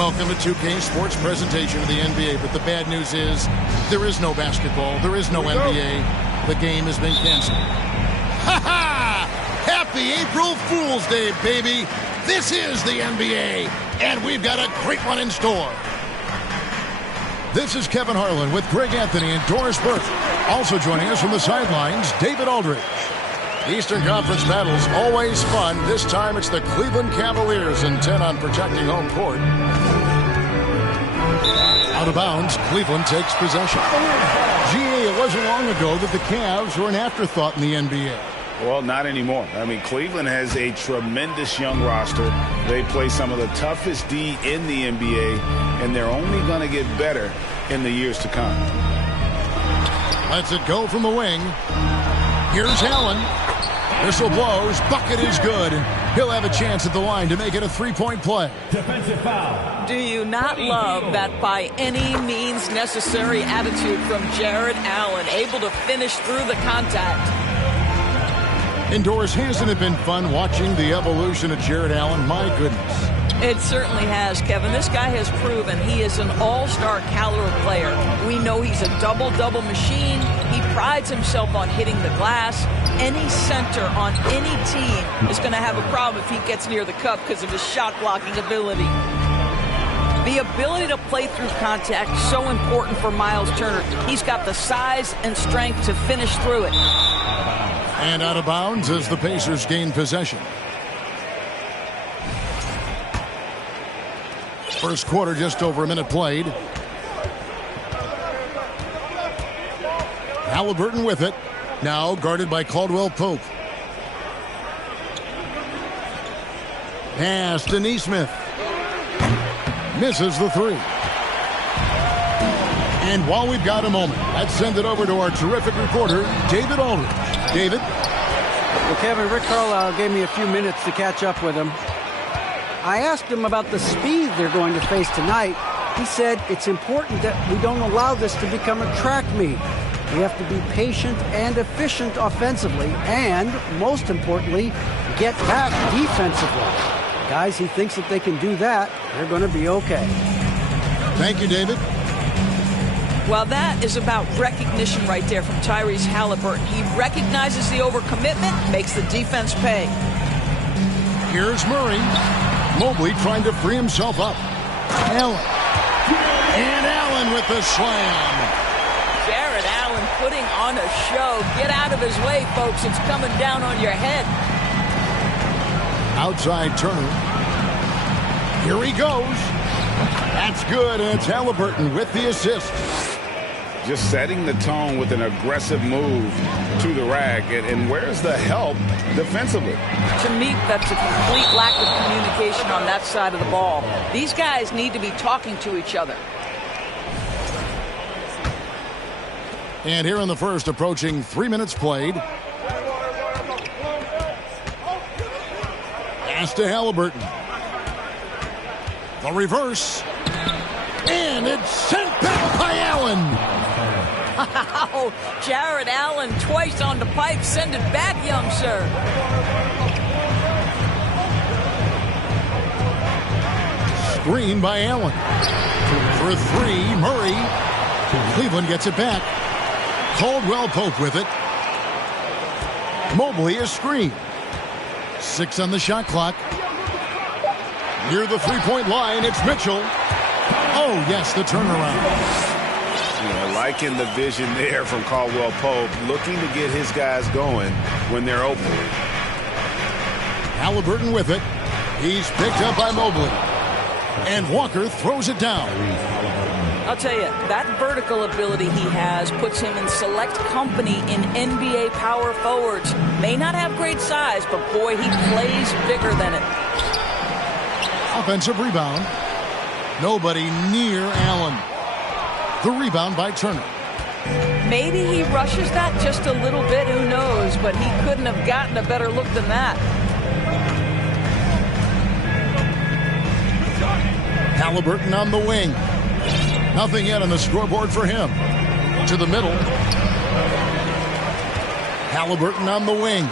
Welcome to 2K Sports presentation of the NBA. But the bad news is there is no basketball. There is no NBA. The game has been canceled. Ha ha! Happy April Fool's Day, baby. This is the NBA, and we've got a great one in store. This is Kevin Harlan with Greg Anthony and Doris Burke. Also joining us from the sidelines, David Aldridge. Eastern Conference battles always fun. This time it's the Cleveland Cavaliers intent on protecting home court. Out of bounds, Cleveland takes possession. GA, it wasn't long ago that the Cavs were an afterthought in the NBA. Well, not anymore. I mean, Cleveland has a tremendous young roster. They play some of the toughest D in the NBA, and they're only going to get better in the years to come. Lets it go from the wing. Here's Allen. Whistle blows. Bucket is good. He'll have a chance at the line to make it a three-point play. Defensive foul. Do you not love that by any means necessary attitude from Jared Allen, able to finish through the contact? Indoors, hasn't it been fun watching the evolution of Jared Allen? My goodness. It certainly has, Kevin. This guy has proven he is an all-star caliber player. We know he's a double-double machine. He prides himself on hitting the glass. Any center on any team is going to have a problem if he gets near the cup because of his shot-blocking ability. The ability to play through contact is so important for Miles Turner. He's got the size and strength to finish through it. And out of bounds as the Pacers gain possession. First quarter, just over a minute played. Halliburton with it. Now guarded by Caldwell Pope. Pass to Nesmith. Misses the three. And while we've got a moment, let's send it over to our terrific reporter, David Aldridge. David? Well, Kevin, Rick Carlisle gave me a few minutes to catch up with him. I asked him about the speed they're going to face tonight. He said it's important that we don't allow this to become a track meet. We have to be patient and efficient offensively, and most importantly, get back defensively. Guys, he thinks that they can do that, they're going to be okay. Thank you, David. Well, that is about recognition right there from Tyrese Halliburton. He recognizes the overcommitment, makes the defense pay. Here's Murray. Mobley trying to free himself up. Allen. And Allen with the slam. Jared Allen putting on a show. Get out of his way, folks. It's coming down on your head. Outside Turner. Here he goes. That's good, and it's Halliburton with the assist. Just setting the tone with an aggressive move to the rack. And where's the help defensively? To me, that's a complete lack of communication on that side of the ball. These guys need to be talking to each other. And here in the first, approaching 3 minutes played. Pass to Halliburton. The reverse. And it's sent back by Allen. Wow, Jared Allen twice on the pipe. Send it back, young sir. Screen by Allen. For three, Murray. Cleveland gets it back. Caldwell Pope with it. Mobley is screened. 6 on the shot clock. Near the three-point line, it's Mitchell. Oh, yes, the turnaround. Yeah, liking the vision there from Caldwell Pope, looking to get his guys going when they're open. Halliburton with it. He's picked up by Mobley. And Walker throws it down. I'll tell you, that vertical ability he has puts him in select company in NBA power forwards. May not have great size, but boy, he plays bigger than it. Offensive rebound. Nobody near Allen. The rebound by Turner. Maybe he rushes that just a little bit, who knows, but he couldn't have gotten a better look than that. Halliburton on the wing. Nothing yet on the scoreboard for him. To the middle. Halliburton on the wing.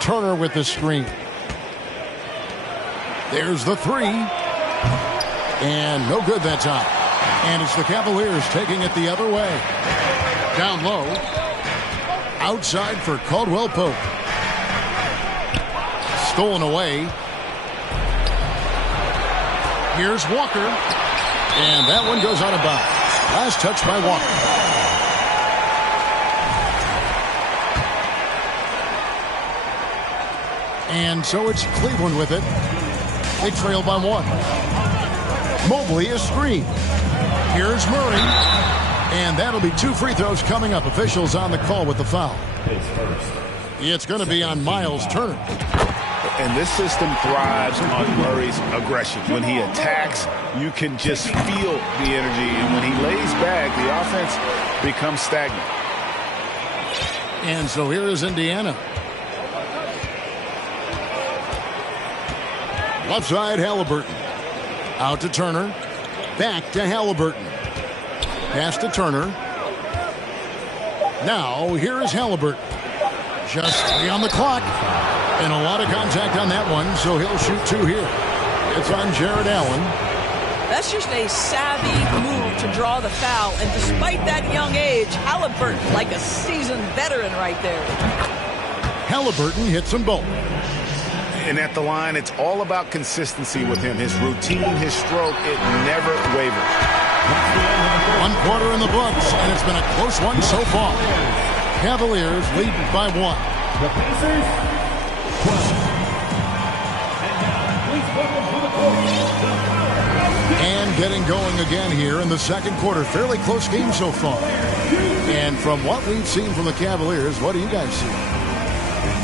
Turner with the screen. There's the three. And no good that time. And it's the Cavaliers taking it the other way. Down low. Outside for Caldwell Pope. Stolen away. Here's Walker. And that one goes out of bounds. Last touch by Walker. And so it's Cleveland with it. They trail by one. Mobley is screened. Here's Murray. And that'll be 2 free throws coming up. Officials on the call with the foul. It's going to be on Miles Turner. And this system thrives on Murray's aggression. When he attacks, you can just feel the energy. And when he lays back, the offense becomes stagnant. And so here is Indiana. Left side, Halliburton. Out to Turner. Back to Halliburton. Pass to Turner. Now, here is Halliburton. Just 3 on the clock. And a lot of contact on that one, so he'll shoot 2 here. It's on Jared Allen. That's just a savvy move to draw the foul. And despite that young age, Halliburton, like a seasoned veteran right there. Halliburton hits them both. And at the line, it's all about consistency with him. His routine, his stroke, it never wavers. 1 quarter in the books, and it's been a close one so far. Cavaliers lead by 1. The Pacers, 12. And now, please welcome to the court. And getting going again here in the second quarter. Fairly close game so far. And from what we've seen from the Cavaliers, what do you guys see?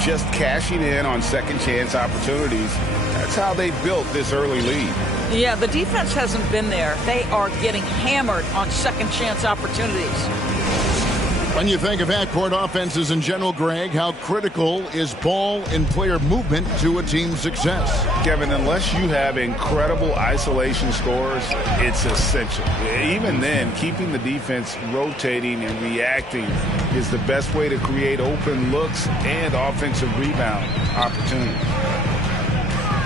Just cashing in on second chance opportunities. That's how they built this early lead. Yeah, the defense hasn't been there. They are getting hammered on second chance opportunities. When you think of half-court offenses in general, Greg, how critical is ball and player movement to a team's success? Kevin, unless you have incredible isolation scores, it's essential. Even then, keeping the defense rotating and reacting is the best way to create open looks and offensive rebound opportunities.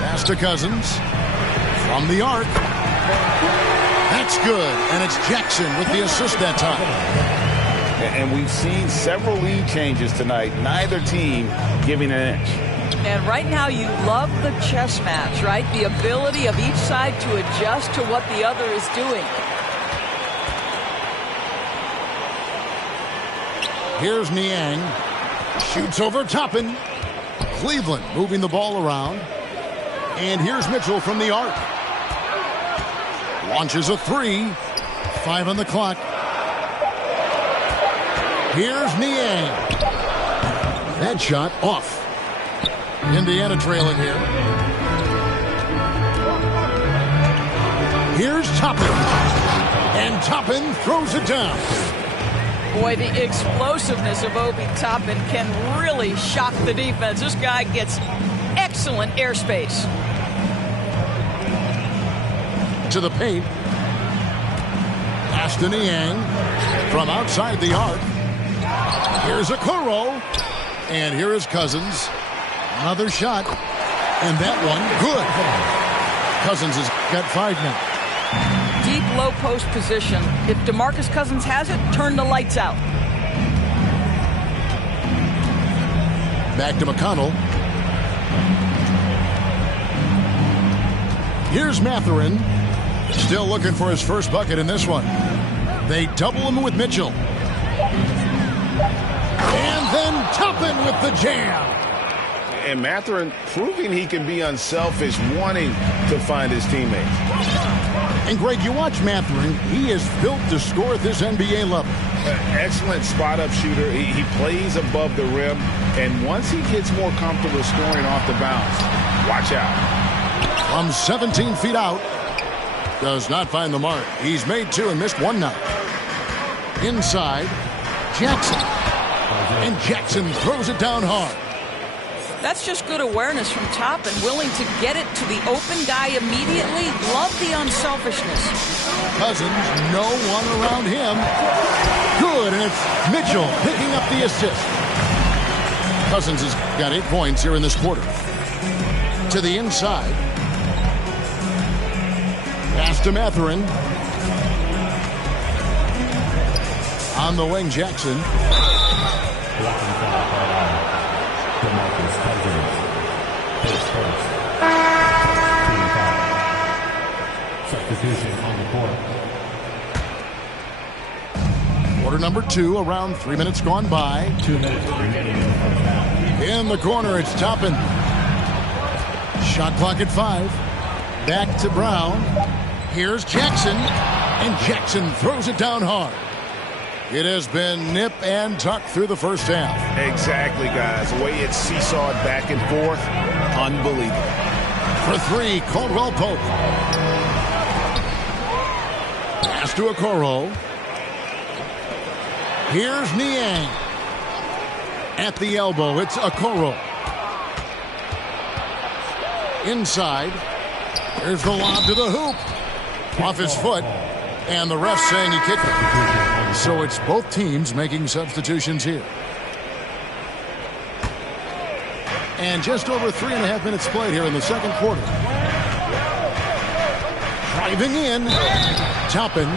Pass to Cousins from the arc. That's good, and it's Jackson with the assist that time. And we've seen several lead changes tonight, neither team giving an inch. And right now you love the chess match, right? The ability of each side to adjust to what the other is doing. Here's Niang. Shoots over Toppin. Cleveland moving the ball around. And here's Mitchell from the arc. Launches a 3. 5 on the clock. Here's Niang. That shot off. Indiana trailing here. Here's Toppin. And Toppin throws it down. Boy, the explosiveness of Obi Toppin can really shock the defense. This guy gets excellent airspace. To the paint. Pass to Niang. From outside the arc. Here's Okoro. And here is Cousins. Another shot. And that one, good. Cousins has got 5 now. Deep low post position. If DeMarcus Cousins has it, turn the lights out. Back to McConnell. Here's Mathurin. Still looking for his first bucket in this one. They double him with Mitchell. And then Toppin with the jam. And Mathurin proving he can be unselfish, wanting to find his teammates. And Greg, you watch Mathurin. He is built to score at this NBA level. Excellent spot-up shooter. He plays above the rim. And once he gets more comfortable scoring off the bounce, watch out. From 17 feet out. Does not find the mark. He's made 2 and missed 1 now. Inside, Jackson. And Jackson throws it down hard. That's just good awareness from Toppin, willing to get it to the open guy immediately. Love the unselfishness. Cousins, no one around him. Good, and it's Mitchell picking up the assist. Cousins has got 8 points here in this quarter. To the inside. Pass to Matherin. On the wing, Jackson. Blocking foul by line. DeMarcus Cousins. Face first. Team foul. Substitution on the court. Quarter number 2, around 3 minutes gone by. 2 minutes remaining in the first half. In the corner, it's Toppin. Shot clock at 5. Back to Brown. Here's Jackson. And Jackson throws it down hard. It has been nip and tuck through the first half. Exactly, guys. The way it's seesawed back and forth, unbelievable. For 3, Caldwell Pope. Pass to Okoro. Here's Niang. At the elbow, it's Okoro. Inside. Here's the lob to the hoop. Off his foot. And the ref saying he kicked it. So it's both teams making substitutions here. And just over 3.5 minutes played here in the second quarter. Driving in. Toppin.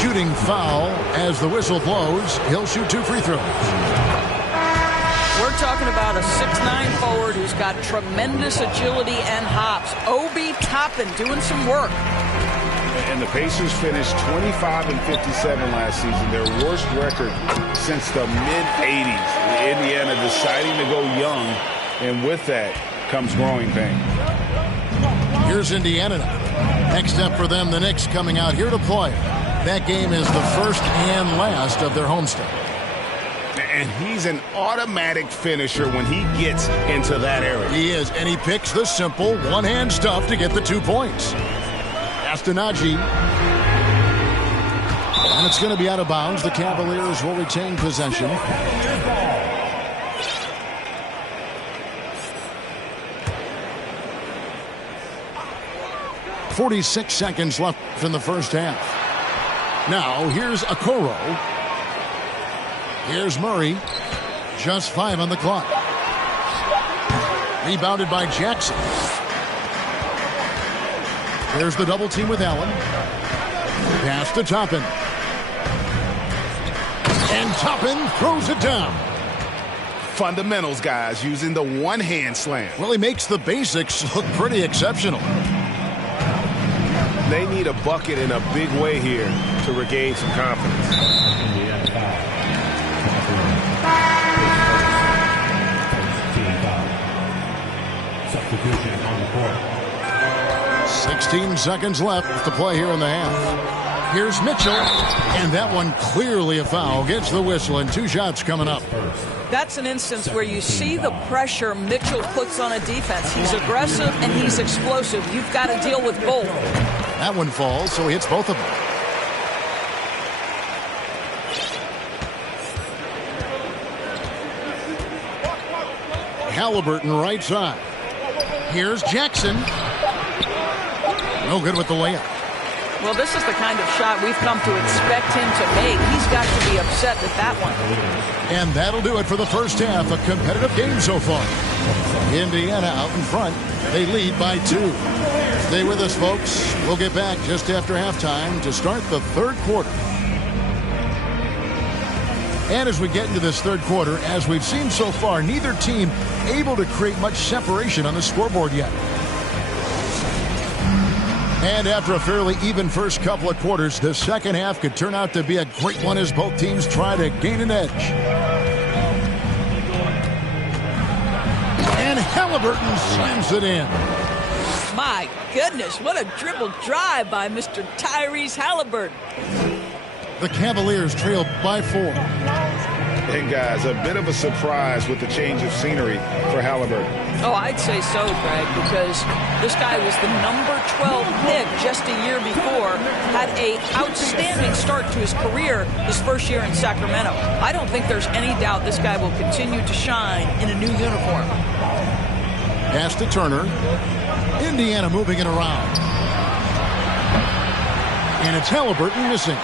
Shooting foul as the whistle blows. He'll shoot 2 free throws. We're talking about a 6'9" forward who's got tremendous agility and hops. Obi Toppin doing some work. And the Pacers finished 25-57 last season, their worst record since the mid-'80s. Indiana deciding to go young, and with that comes growing pain. Here's Indiana now. Next up for them, the Knicks coming out here to play. That game is the first and last of their homestand. And he's an automatic finisher when he gets into that area. He is, and he picks the simple one-hand stuff to get the 2 points. Astonagi. And it's going to be out of bounds. The Cavaliers will retain possession. .46 seconds left in the first half. Now, here's Okoro. Here's Murray. Just 5 on the clock. Rebounded by Jackson. There's the double team with Allen. Pass to Toppin. And Toppin throws it down. Fundamentals, guys, using the one-hand slam. Well, he makes the basics look pretty exceptional. They need a bucket in a big way here to regain some confidence. Indiana foul. Team foul. Substitution on the court. 16 seconds left to play here in the half. Here's Mitchell, and that one clearly a foul. Gets the whistle, and 2 shots coming up. That's an instance where you see the pressure Mitchell puts on a defense. He's aggressive and he's explosive. You've got to deal with both. That one falls, so he hits both of them. Halliburton right side. Here's Jackson. No good with the layup. Well, this is the kind of shot we've come to expect him to make. He's got to be upset with that one. And that'll do it for the first half. A competitive game so far. Indiana out in front. They lead by 2. Stay with us, folks. We'll get back just after halftime to start the third quarter. And as we get into this third quarter, as we've seen so far, neither team able to create much separation on the scoreboard yet. And after a fairly even first couple of quarters, the second half could turn out to be a great one as both teams try to gain an edge. And Halliburton slams it in. My goodness, what a dribble drive by Mr. Tyrese Halliburton. The Cavaliers trail by 4. And guys, a bit of a surprise with the change of scenery for Halliburton. Oh, I'd say so, Greg, because this guy was the number 12 pick just a year before, had an outstanding start to his career his first year in Sacramento. I don't think there's any doubt this guy will continue to shine in a new uniform. Pass to Turner. Indiana moving it around. And it's Halliburton missing.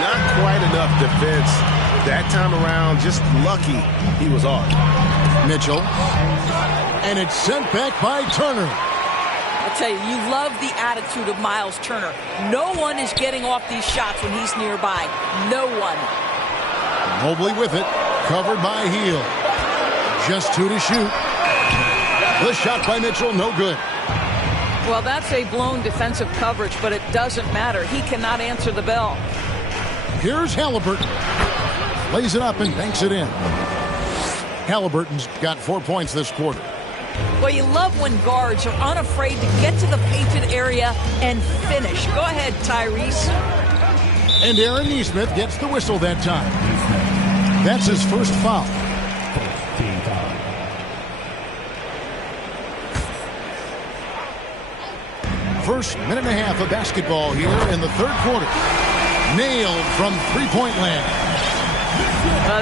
Not quite enough defense that time around. Just lucky he was off. Mitchell. And it's sent back by Turner. I tell you, you love the attitude of Miles Turner. No one is getting off these shots when he's nearby. No one. Mobley with it, covered by Heel. Just 2 to shoot. The shot by Mitchell, no good. Well, that's a blown defensive coverage, but it doesn't matter. He cannot answer the bell. Here's Halliburton. Lays it up and banks it in. Halliburton's got 4 points this quarter. Well, you love when guards are unafraid to get to the painted area and finish. Go ahead, Tyrese. And Aaron Nesmith gets the whistle that time. That's his first foul. Team foul. First minute and a half of basketball here in the third quarter. Nailed from three-point land.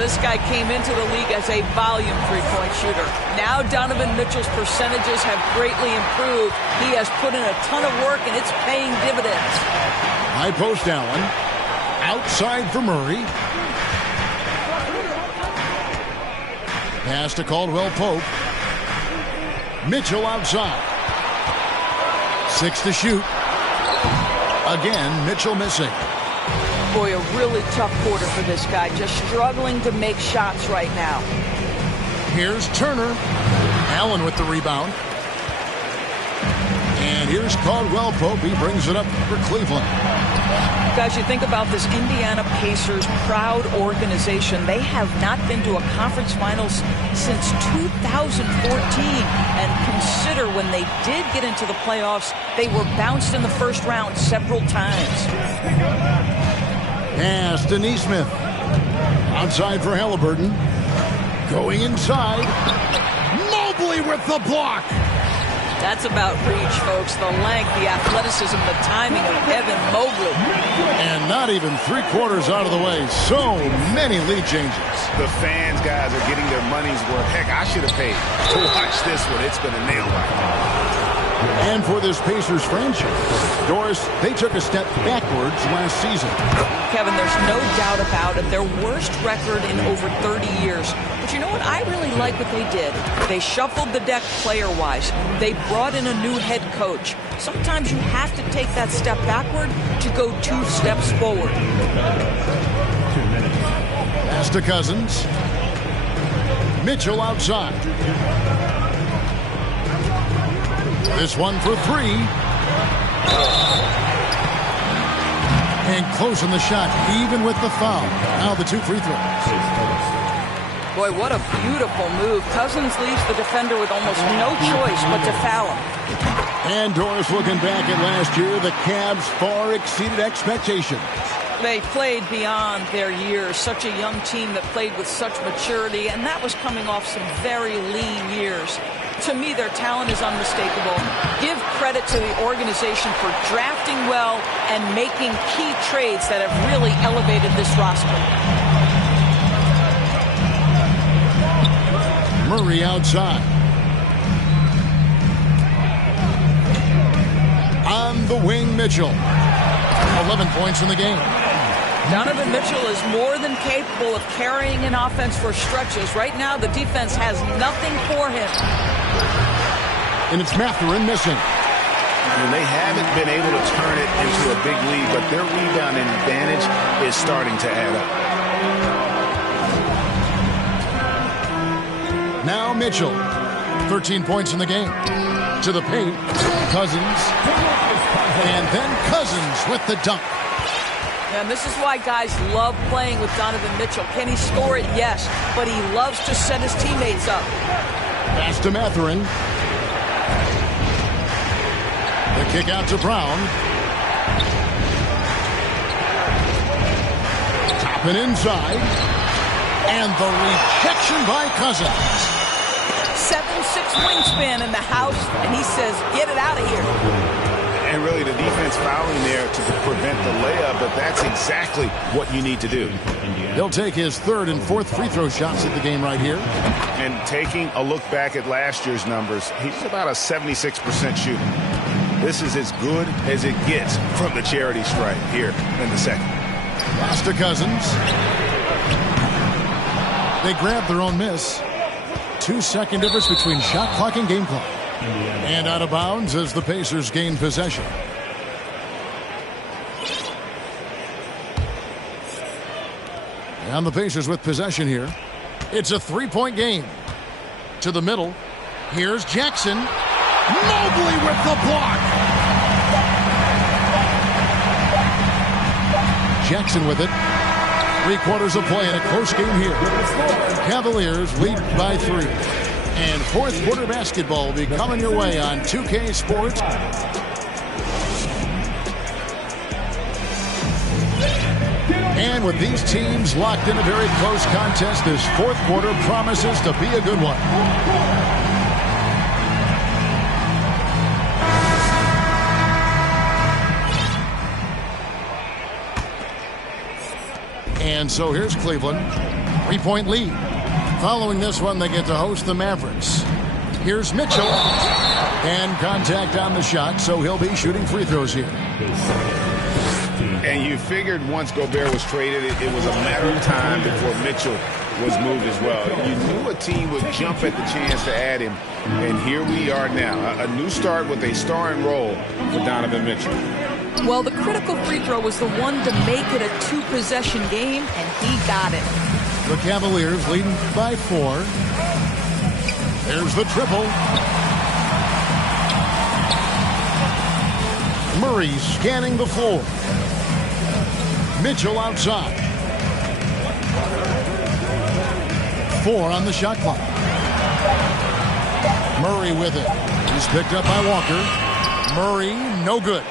This guy came into the league as a volume three-point shooter. Now Donovan Mitchell's percentages have greatly improved. He has put in a ton of work, and it's paying dividends. High post Allen. Outside for Murray. Pass to Caldwell Pope. Mitchell outside. 6 to shoot. Again, Mitchell missing. Boy, a really tough quarter for this guy. Just struggling to make shots right now. Here's Turner. Allen with the rebound. And here's Caldwell Pope. He brings it up for Cleveland. Guys, you think about this Indiana Pacers proud organization. They have not been to a conference finals since 2014. And consider when they did get into the playoffs, they were bounced in the first round several times. Pass to Nesmith. Outside for Halliburton. Going inside. Mobley with the block. That's about reach, folks. The length, the athleticism, the timing of Evan Mobley. And not even 3/4 out of the way. So many lead changes. The fans, guys, are getting their money's worth. Heck, I should have paid to watch this one. It's been a nail biter. And for this Pacers franchise, Doris, they took a step backwards last season. Kevin, there's no doubt about it. Their worst record in over 30 years. But you know what? I really like what they did. They shuffled the deck player-wise. They brought in a new head coach. Sometimes you have to take that step backward to go 2 steps forward. 2 minutes. Pass to Cousins. Mitchell outside. This one for 3. And closing the shot, even with the foul. Now the 2 free throws. Boy, what a beautiful move. Cousins leaves the defender with almost no choice but to foul him. And Doris, looking back at last year, the Cavs far exceeded expectations. They played beyond their years. Such a young team that played with such maturity, and that was coming off some very lean years. To me, their talent is unmistakable. Give credit to the organization for drafting well and making key trades that have really elevated this roster. Murray outside. On the wing, Mitchell. 11 points in the game. Donovan Mitchell is more than capable of carrying an offense for stretches. Right now, the defense has nothing for him. And it's Mathurin missing. And they haven't been able to turn it into a big lead, but their rebounding advantage is starting to add up. Now Mitchell. 13 points in the game. To the paint. Cousins. And then Cousins with the dunk. And this is why guys love playing with Donovan Mitchell. Can he score it? Yes. But he loves to set his teammates up. Pass to Mathurin. The kick out to Brown. Topping inside. And the rejection by Cousins. 7'6" wingspan in the house, and he says, get it out of here. And really the defense fouling there to prevent the layup, but that's exactly what you need to do. He'll take his 3rd and 4th free throw shots at the game right here. And taking a look back at last year's numbers, he's about a 76% shooter. This is as good as it gets from the charity stripe here in the second. Pass to Cousins. They grab their own miss. 2-second difference between shot clock and game clock. Indiana. And out of bounds as the Pacers gain possession. And the Pacers with possession here. It's a three-point game. To the middle. Here's Jackson. Mobley with the block. Jackson with it. 3/4 of play in a close game here. Cavaliers lead by 3. And fourth quarter basketball will be coming your way on 2K Sports. And with these teams locked in a very close contest, this fourth quarter promises to be a good one. And so here's Cleveland. 3-point lead. Following this one, they get to host the Mavericks. Here's Mitchell. And contact on the shot, so he'll be shooting free throws here. And you figured once Gobert was traded, it was a matter of time before Mitchell was moved as well. You knew a team would jump at the chance to add him, and here we are now. A new start with a starring role for Donovan Mitchell. Well, the critical free throw was the one to make it a 2-possession game, and he got it. The Cavaliers leading by 4. There's the triple. Murray scanning the floor. Mitchell outside. 4 on the shot clock. Murray with it. He's picked up by Walker. Murray, no good.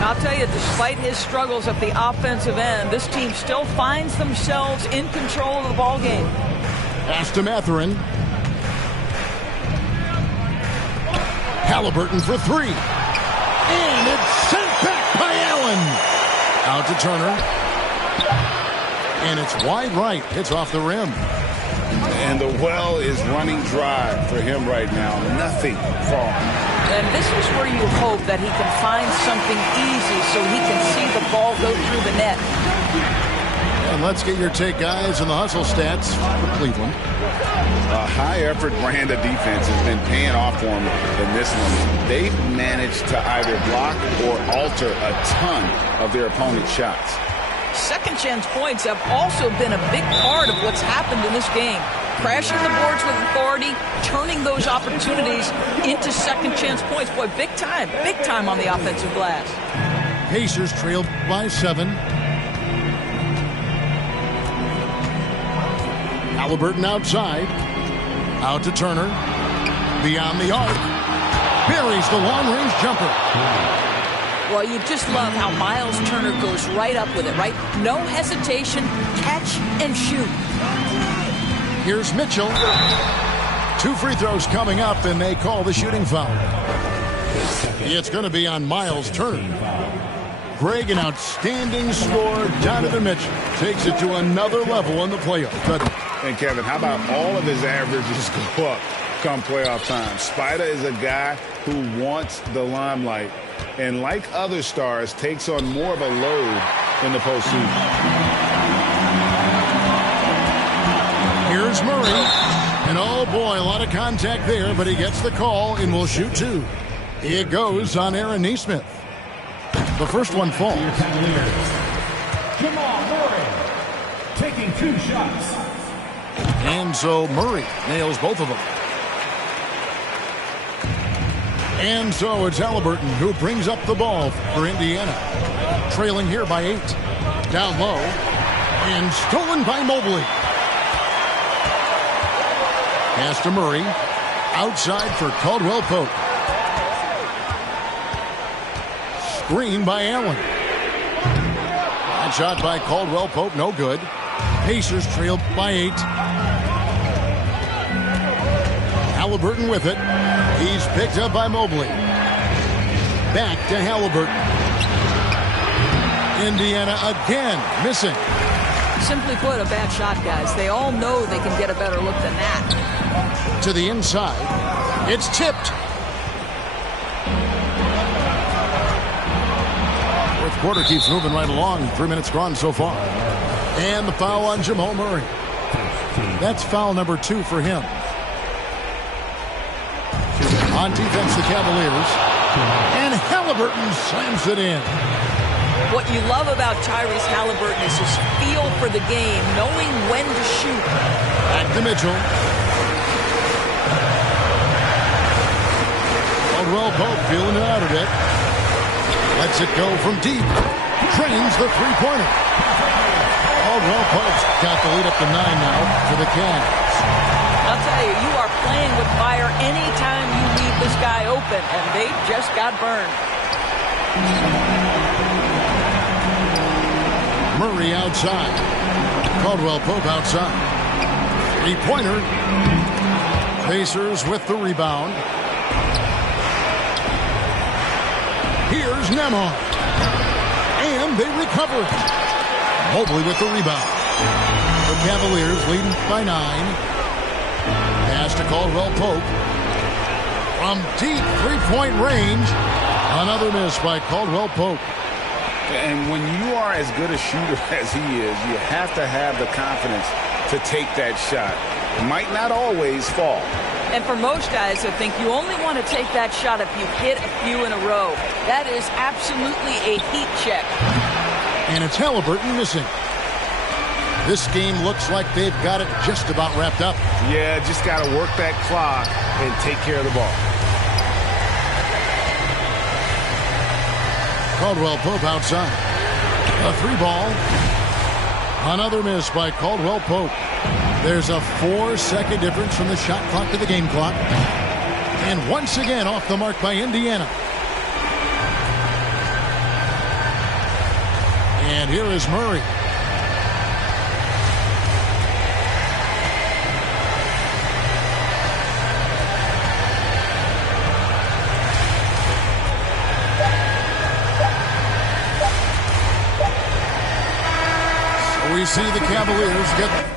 I'll tell you, despite his struggles at the offensive end, this team still finds themselves in control of the ball game. Pass to Mathurin. Halliburton for 3. And it's sent back by Allen. Out to Turner. And it's wide right. It's off the rim. And the well is running dry for him right now. Nothing falling. And this is where you hope that he can find something easy so he can see the ball go through the net. And let's get your take, guys, on the hustle stats for Cleveland. A high-effort brand of defense has been paying off for them in this one. They've managed to either block or alter a ton of their opponent's shots. Second chance points have also been a big part of what's happened in this game. Crashing the boards with authority, turning those opportunities into second chance points. Boy, big time on the offensive glass. Pacers trailed by 7. Halliburton outside. Out to Turner. Beyond the arc. Buries the long-range jumper. Well, you just love how Miles Turner goes right up with it, right? No hesitation, catch and shoot. Here's Mitchell. 2 free throws coming up, and they call the shooting foul. It's going to be on Miles Turner. Greg, an outstanding scorer. Donovan Mitchell takes it to another level in the playoffs. And Kevin, how about all of his averages go up come playoff time? Spider is a guy who wants the limelight, and like other stars, takes on more of a load in the postseason. Here's Murray. And oh boy, a lot of contact there, but he gets the call and will shoot 2. It goes on Aaron Nesmith. The first one falls. Jamal Murray taking 2 shots. And so Murray nails both of them. And so it's Halliburton who brings up the ball for Indiana. Trailing here by 8. Down low. And stolen by Mobley. Pass to Murray. Outside for Caldwell Pope. Screen by Allen. That shot by Caldwell Pope, no good. Pacers trailed by 8. Halliburton with it. He's picked up by Mobley. Back to Halliburton. Indiana again missing. Simply put, a bad shot, guys. They all know they can get a better look than that. To the inside. It's tipped. Fourth quarter keeps moving right along. 3 minutes gone so far. And the foul on Jamal Murray. That's foul number 2 for him. On defense, the Cavaliers. And Halliburton slams it in. What you love about Tyrese Halliburton is his feel for the game, knowing when to shoot. Back to Mitchell. Caldwell Pope feeling it out a bit. Lets it go from deep. Drains the three-pointer. Caldwell Pope's got the lead up to 9 now for the Cavs. I'll tell you, you are playing with fire anytime you leave this guy open, and they just got burned. Murray outside. Caldwell Pope outside. Three-pointer. Pacers with the rebound. Here's Nemhard. And they recover it. Mobley with the rebound. The Cavaliers leading by 9. Pass to Caldwell Pope. From deep three-point range. Another miss by Caldwell Pope. And when you are as good a shooter as he is, you have to have the confidence to take that shot. It might not always fall. And for most guys, I think you only want to take that shot if you've hit a few in a row. That is absolutely a heat check. And it's Halliburton missing. This game looks like they've got it just about wrapped up. Yeah, just got to work that clock and take care of the ball. Caldwell Pope outside. A three ball. Another miss by Caldwell Pope. There's a 4-second difference from the shot clock to the game clock. And once again off the mark by Indiana. And here is Murray. So we see the Cavaliers get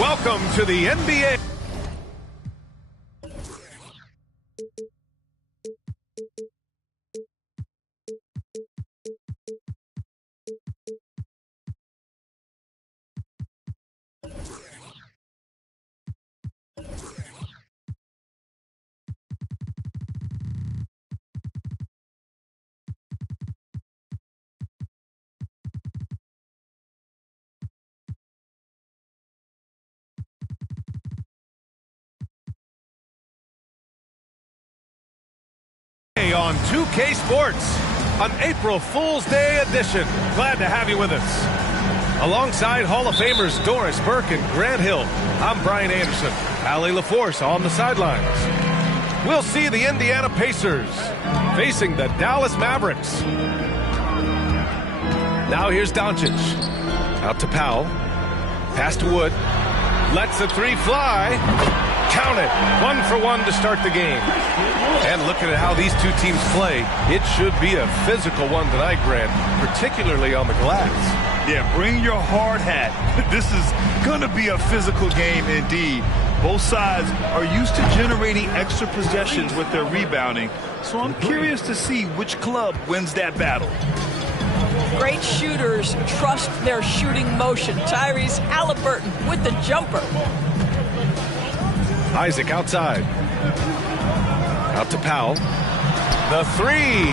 Welcome to the NBA. On 2K Sports, an April Fool's Day edition. Glad to have you with us. Alongside Hall of Famers Doris Burke and Grant Hill, I'm Brian Anderson. Allie LaForce on the sidelines. We'll see the Indiana Pacers facing the Dallas Mavericks. Now here's Doncic. Out to Powell. Pass to Wood. Lets the three fly. Count it. 1 for 1 to start the game. And looking at how these two teams play, it should be a physical one tonight, Grant, particularly on the glass. Yeah, bring your hard hat. This is going to be a physical game indeed. Both sides are used to generating extra possessions with their rebounding, so I'm curious to see which club wins that battle. Great shooters trust their shooting motion. Tyrese Halliburton with the jumper. Isaac outside. Out to Powell. The three.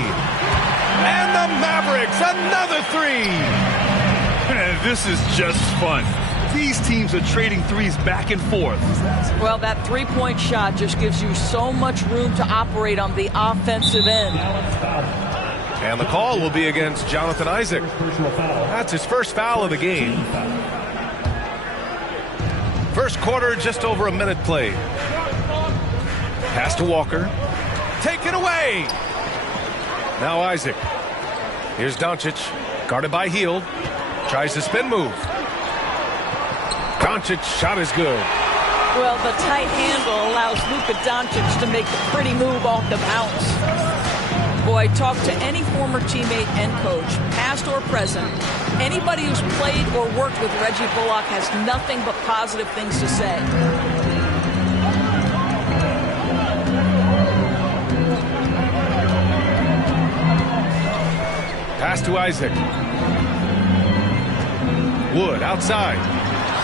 And the Mavericks, another three. This is just fun. These teams are trading threes back and forth. Well, that three-point shot just gives you so much room to operate on the offensive end. And the call will be against Jonathan Isaac. That's his first foul of the game. First quarter, just over a minute played. Pass to Walker. Taken away. Now Isaac. Here's Doncic. Guarded by Hield. Tries the spin move. Doncic shot is good. Well, the tight handle allows Luka Doncic to make the pretty move off the bounce. Boy, talk to any former teammate and coach, past or present. Anybody who's played or worked with Reggie Bullock has nothing but positive things to say. Pass to Isaac. Wood outside.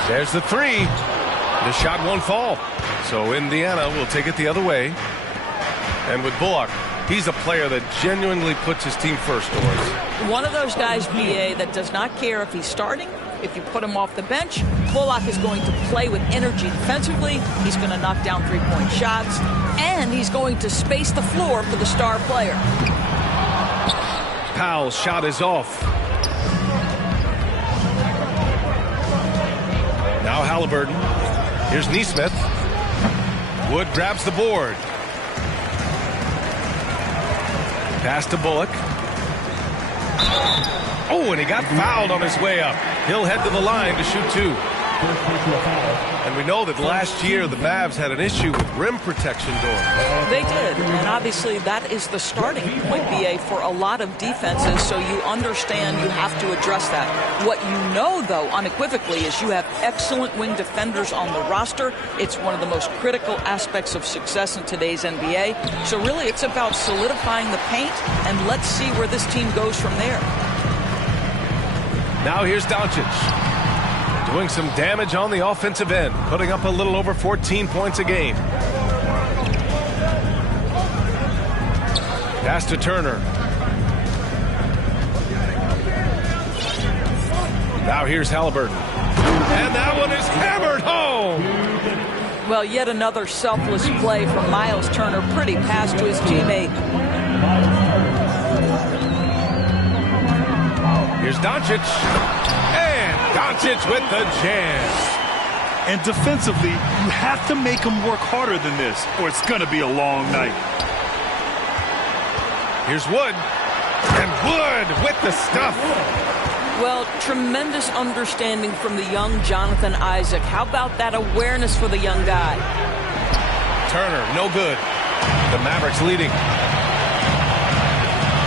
There's the three. The shot won't fall. So Indiana will take it the other way. And with Bullock, he's a player that genuinely puts his team first, Doris. One of those guys, BA, that does not care if he's starting, if you put him off the bench. Bullock is going to play with energy defensively. He's going to knock down three-point shots. And he's going to space the floor for the star player. Powell's shot is off. Now Halliburton. Here's Nesmith. Wood grabs the board. Pass to Bullock. Oh, and he got fouled on his way up. He'll head to the line to shoot two. And we know that last year the Mavs had an issue with rim protection, Doris. They did, and obviously that is the starting point, BA, for a lot of defenses, so you understand you have to address that. What you know, though, unequivocally, is you have excellent wing defenders on the roster. It's one of the most critical aspects of success in today's NBA. So really, it's about solidifying the paint, and let's see where this team goes from there. Now here's Doncic. Doing some damage on the offensive end, putting up a little over 14 points a game. Pass to Turner. Now here's Halliburton. And that one is hammered home. Well, yet another selfless play from Miles Turner. Pretty pass to his teammate. Here's Doncic. And Doncic with the jam. And defensively, you have to make them work harder than this, or it's going to be a long night. Here's Wood. And Wood with the stuff. Well, tremendous understanding from the young Jonathan Isaac. How about that awareness for the young guy? Turner, no good. The Mavericks leading.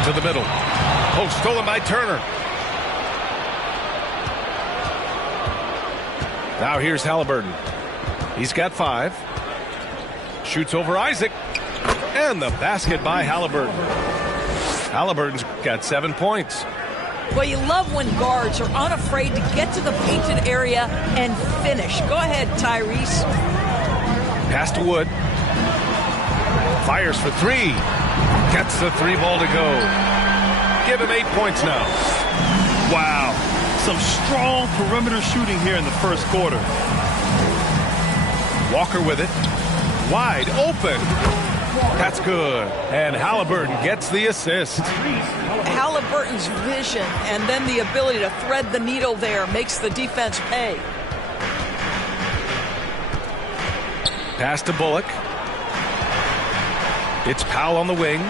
To the middle. Oh, stolen by Turner. Now here's Halliburton. He's got 5. Shoots over Isaac. And the basket by Halliburton. Halliburton's got 7 points. Well, you love when guards are unafraid to get to the painted area and finish. Go ahead, Tyrese. Pass to Wood. Fires for 3. Gets the 3 ball to go. Give him 8 points now. Wow. Some strong perimeter shooting here in the first quarter. Walker with it. Wide open. That's good. And Halliburton gets the assist. Halliburton's vision and then the ability to thread the needle there makes the defense pay. Pass to Bullock. It's Powell on the wing.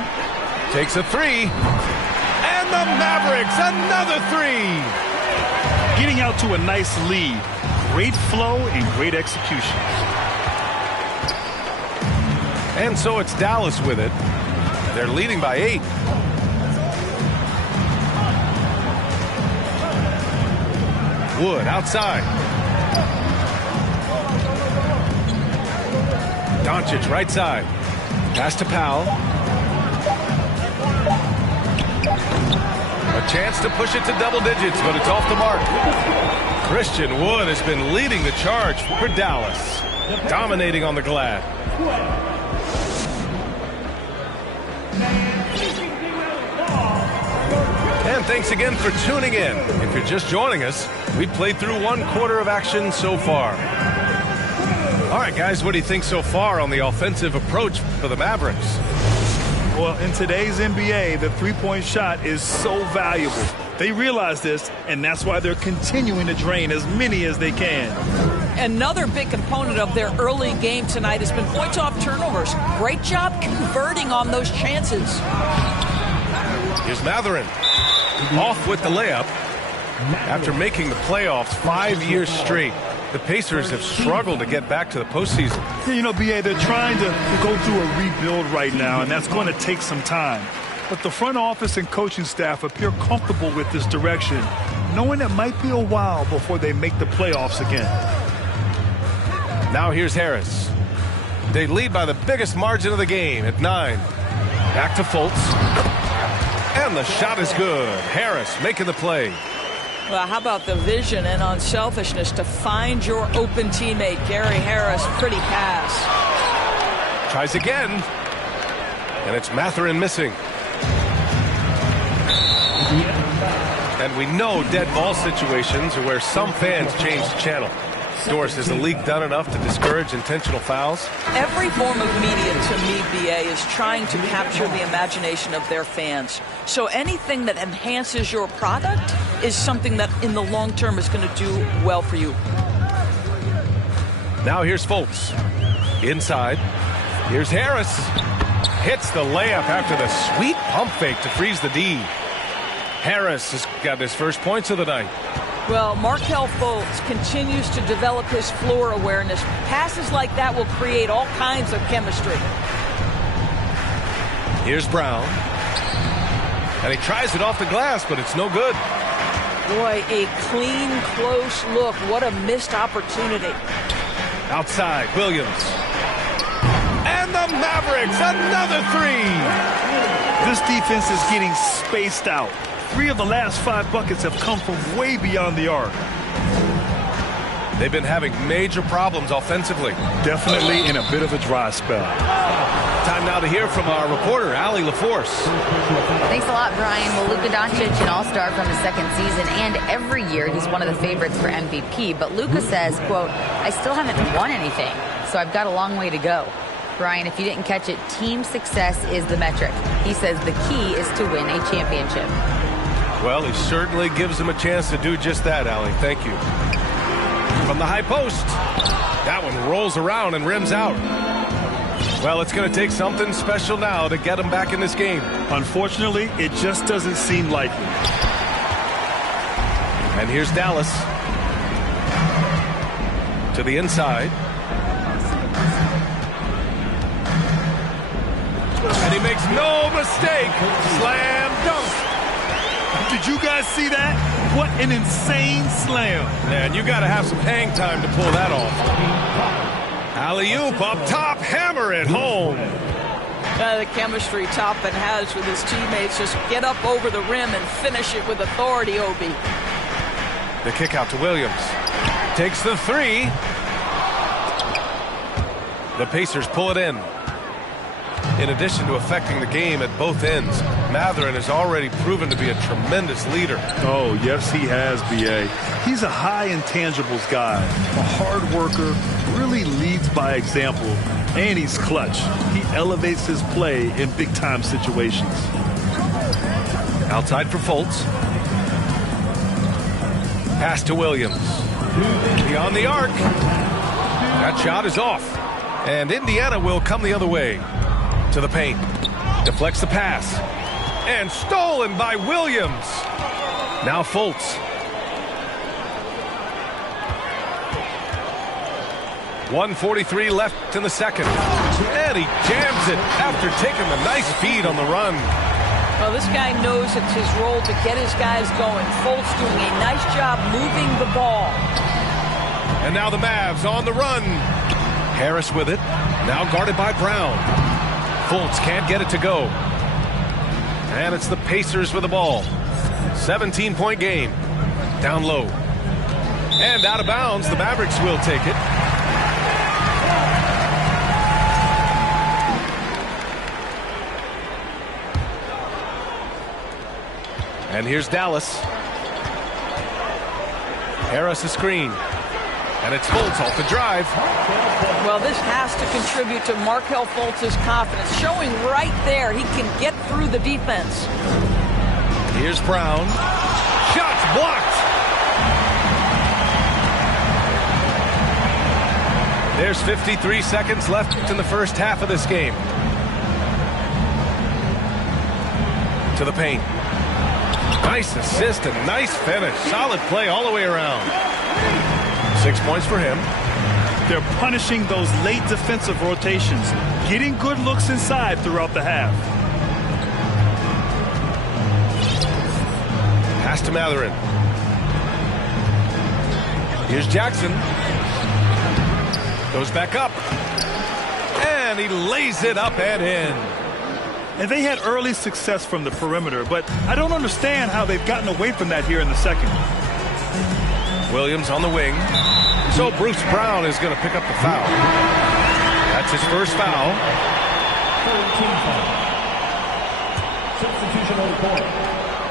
Takes a 3. And the Mavericks, another 3. Getting out to a nice lead. Great flow and great execution. And so it's Dallas with it. They're leading by 8. Wood outside. Doncic right side. Pass to Powell. A chance to push it to double digits, but it's off the mark. Christian Wood has been leading the charge for Dallas. Dominating on the glass. And thanks again for tuning in. If you're just joining us, we've played through 1 quarter of action so far. All right, guys, what do you think so far on the offensive approach for the Mavericks? Well, in today's NBA, the three-point shot is so valuable. They realize this, and that's why they're continuing to drain as many as they can. Another big component of their early game tonight has been points off turnovers. Great job converting on those chances. Here's Mathurin. Off with the layup. After making the playoffs 5 years straight, the Pacers have struggled to get back to the postseason. Yeah, you know, B.A., they're trying to go through a rebuild right now, and that's going to take some time. But the front office and coaching staff appear comfortable with this direction, knowing it might be a while before they make the playoffs again. Now here's Harris. They lead by the biggest margin of the game at 9. Back to Fultz. And the shot is good. Harris making the play. Well, how about the vision and unselfishness to find your open teammate, Gary Harris. Pretty pass. Tries again. And it's Mathurin missing. And we know dead ball situations are where some fans change the channel. Doris, has the league done enough to discourage intentional fouls? Every form of media, to me, BA, is trying to capture the imagination of their fans. So anything that enhances your product is something that in the long term is going to do well for you. Now here's Fultz. Inside. Here's Harris. Hits the layup after the sweet pump fake to freeze the D. Harris has got his first points of the night. Well, Markelle Fultz continues to develop his floor awareness. Passes like that will create all kinds of chemistry. Here's Brown. And he tries it off the glass, but it's no good. Boy, a clean, close look. What a missed opportunity. Outside, Williams. And the Mavericks, another 3. This defense is getting spaced out. 3 of the last 5 buckets have come from way beyond the arc. They've been having major problems offensively. Definitely in a bit of a dry spell. Time now to hear from our reporter, Allie LaForce. Thanks a lot, Brian. Well, Luka Doncic, an all-star from his second season, and every year he's one of the favorites for MVP. But Luka says, quote, I still haven't won anything, so I've got a long way to go. Brian, if you didn't catch it, team success is the metric. He says the key is to win a championship. Well, he certainly gives them a chance to do just that, Allie. Thank you. From the high post. That one rolls around and rims out. Well, it's going to take something special now to get them back in this game. Unfortunately, it just doesn't seem likely. And here's Dallas. To the inside. And he makes no mistake. Slam dunk. Did you guys see that? What an insane slam. Man, you got to have some hang time to pull that off. Alley-oop up top, hammer it home. The chemistry Toppin has with his teammates. Just get up over the rim and finish it with authority, Obi. The kick out to Williams. Takes the three. The Pacers pull it in. In addition to affecting the game at both ends, Mathurin has already proven to be a tremendous leader. Oh, yes, he has, B.A. He's a high intangibles guy, a hard worker, really leads by example, and he's clutch. He elevates his play in big-time situations. Outside for Fultz. Pass to Williams. Beyond the arc. That shot is off. And Indiana will come the other way. To the paint. Deflects the pass. And stolen by Williams. Now Fultz. 1:43 left in the second. And he jams it after taking the nice feed on the run. Well, this guy knows it's his role to get his guys going. Fultz doing a nice job moving the ball. And now the Mavs on the run. Harris with it. Now guarded by Brown. Fultz can't get it to go. And it's the Pacers with the ball. 17-point game. Down low. And out of bounds. The Mavericks will take it. And here's Dallas. Harris a screen. And it's Fultz off the drive. Well, this has to contribute to Markelle Fultz's confidence. Showing right there he can get through the defense. Here's Brown. Shots blocked. There's 53 seconds left in the first half of this game. To the paint. Nice assist and nice finish. Solid play all the way around. 6 points for him. They're punishing those late defensive rotations, getting good looks inside throughout the half. Pass to Mathurin. Here's Jackson. Goes back up. And he lays it up and in. And they had early success from the perimeter, but I don't understand how they've gotten away from that here in the second. Williams on the wing. So Bruce Brown is going to pick up the foul. That's his first foul. Substitutional point.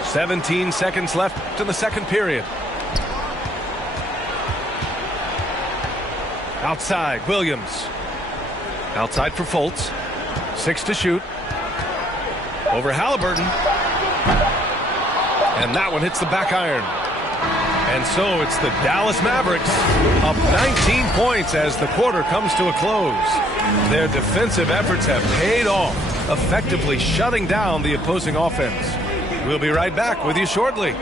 17 seconds left in the second period. Outside, Williams. Outside for Fultz. 6 to shoot. Over Halliburton. And that one hits the back iron. And so it's the Dallas Mavericks up 19 points as the quarter comes to a close. Their defensive efforts have paid off, effectively shutting down the opposing offense. We'll be right back with you shortly.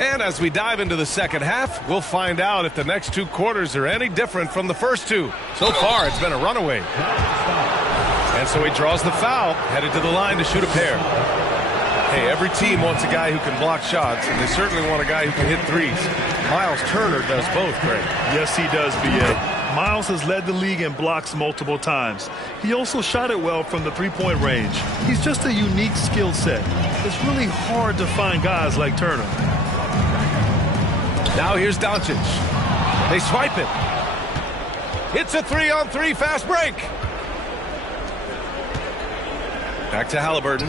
And as we dive into the second half, we'll find out if the next 2 quarters are any different from the first 2. So far, it's been a runaway. And so he draws the foul, headed to the line to shoot a pair. Hey, every team wants a guy who can block shots, and they certainly want a guy who can hit threes. Miles Turner does both, Greg. Yes, he does, B.A. Miles has led the league in blocks multiple times. He also shot it well from the three-point range. He's just a unique skill set. It's really hard to find guys like Turner. Now here's Doncic. They swipe it. It's a 3-on-3 fast break. Back to Halliburton.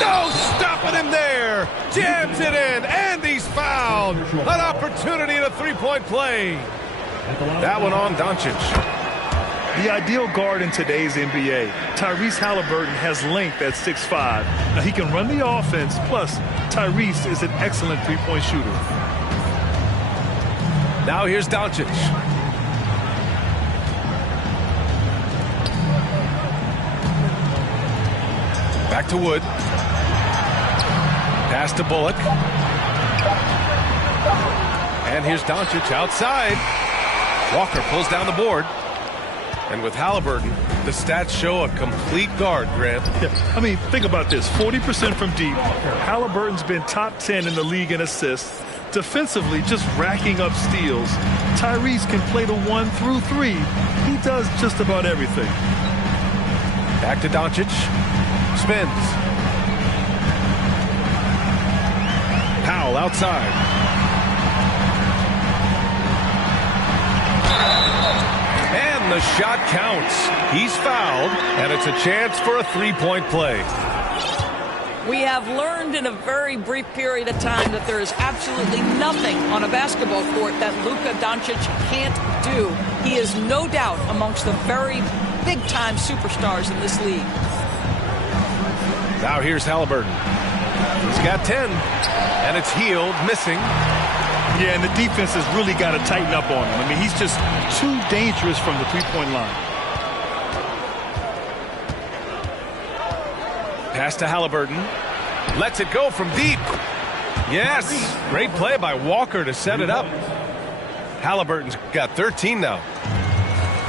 No stopping him there. Jams it in, and he's fouled. An opportunity at a three-point play. That one on Doncic. The ideal guard in today's NBA, Tyrese Halliburton, has length at 6'5". Now he can run the offense, plus Tyrese is an excellent three-point shooter. Now here's Doncic. Back to Wood. Pass to Bullock. And here's Doncic outside. Walker pulls down the board. And with Halliburton, The stats show a complete guard, Grant. Yeah. I mean, think about this. 40% from deep. Halliburton's been top 10 in the league in assists. Defensively, just racking up steals. Tyrese can play the 1 through 3. He does just about everything. Back to Doncic. Spins. Powell outside. And the shot counts. He's fouled, and it's a chance for a three-point play. We have learned in a very brief period of time that there is absolutely nothing on a basketball court that Luka Doncic can't do. He is no doubt amongst the very big-time superstars in this league. Now here's Halliburton. He's got 10, and it's Hield missing. Yeah, and the defense has really got to tighten up on him. I mean, he's just too dangerous from the three-point line. Pass to Halliburton. Lets it go from deep. Yes, great play by Walker to set it up. Halliburton's got 13 now.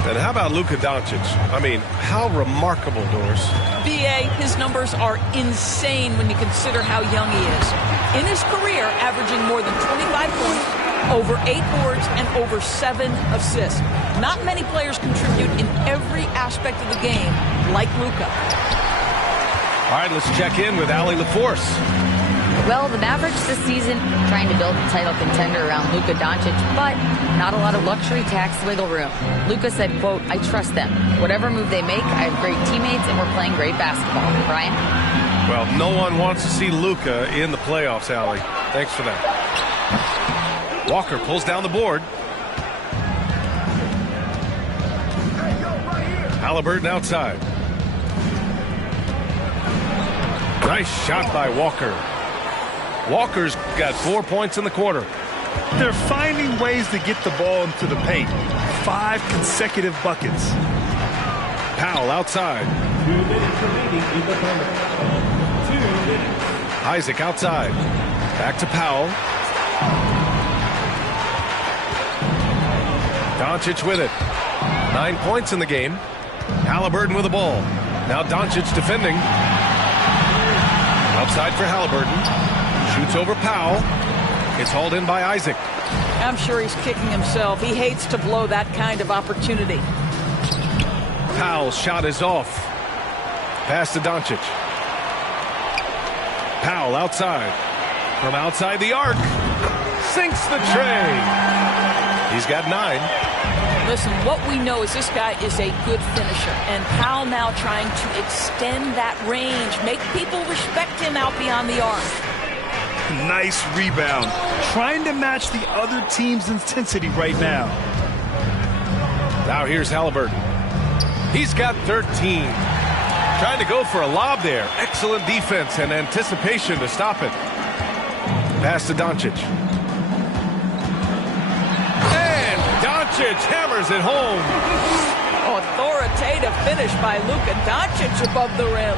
And how about Luka Doncic? I mean, how remarkable, Doris. BA, his numbers are insane when you consider how young he is. In his career, averaging more than 25 points, over 8 boards, and over 7 assists. Not many players contribute in every aspect of the game like Luka. All right, let's check in with Allie LaForce. Well, the Mavericks this season trying to build a title contender around Luka Doncic, but not a lot of luxury tax wiggle room. Luka said, quote, I trust them. Whatever move they make, I have great teammates and we're playing great basketball. Brian? Well, no one wants to see Luka in the playoffs, Allie. Thanks for that. Walker pulls down the board. Halliburton outside. Nice shot by Walker. Walker's got 4 points in the quarter. They're finding ways to get the ball into the paint. 5 consecutive buckets. Powell outside. 2 minutes remaining in the quarter. 2 minutes. Isaac outside. Back to Powell. Doncic with it. 9 points in the game. Halliburton with the ball. Now Doncic defending. Outside for Halliburton. Shoots over Powell. It's hauled in by Isaac. I'm sure he's kicking himself. He hates to blow that kind of opportunity. Powell's shot is off. Pass to Doncic. Powell outside. From outside the arc. Sinks the tray. He's got 9. Listen, what we know is this guy is a good finisher. And Powell now trying to extend that range. Make people respect him out beyond the arc. Nice rebound. Trying to match the other team's intensity right now. Now here's Halliburton. He's got 13. Trying to go for a lob there. Excellent defense and anticipation to stop it. Pass to Doncic. And Doncic hammers it home. Authoritative finish by Luka Doncic above the rim.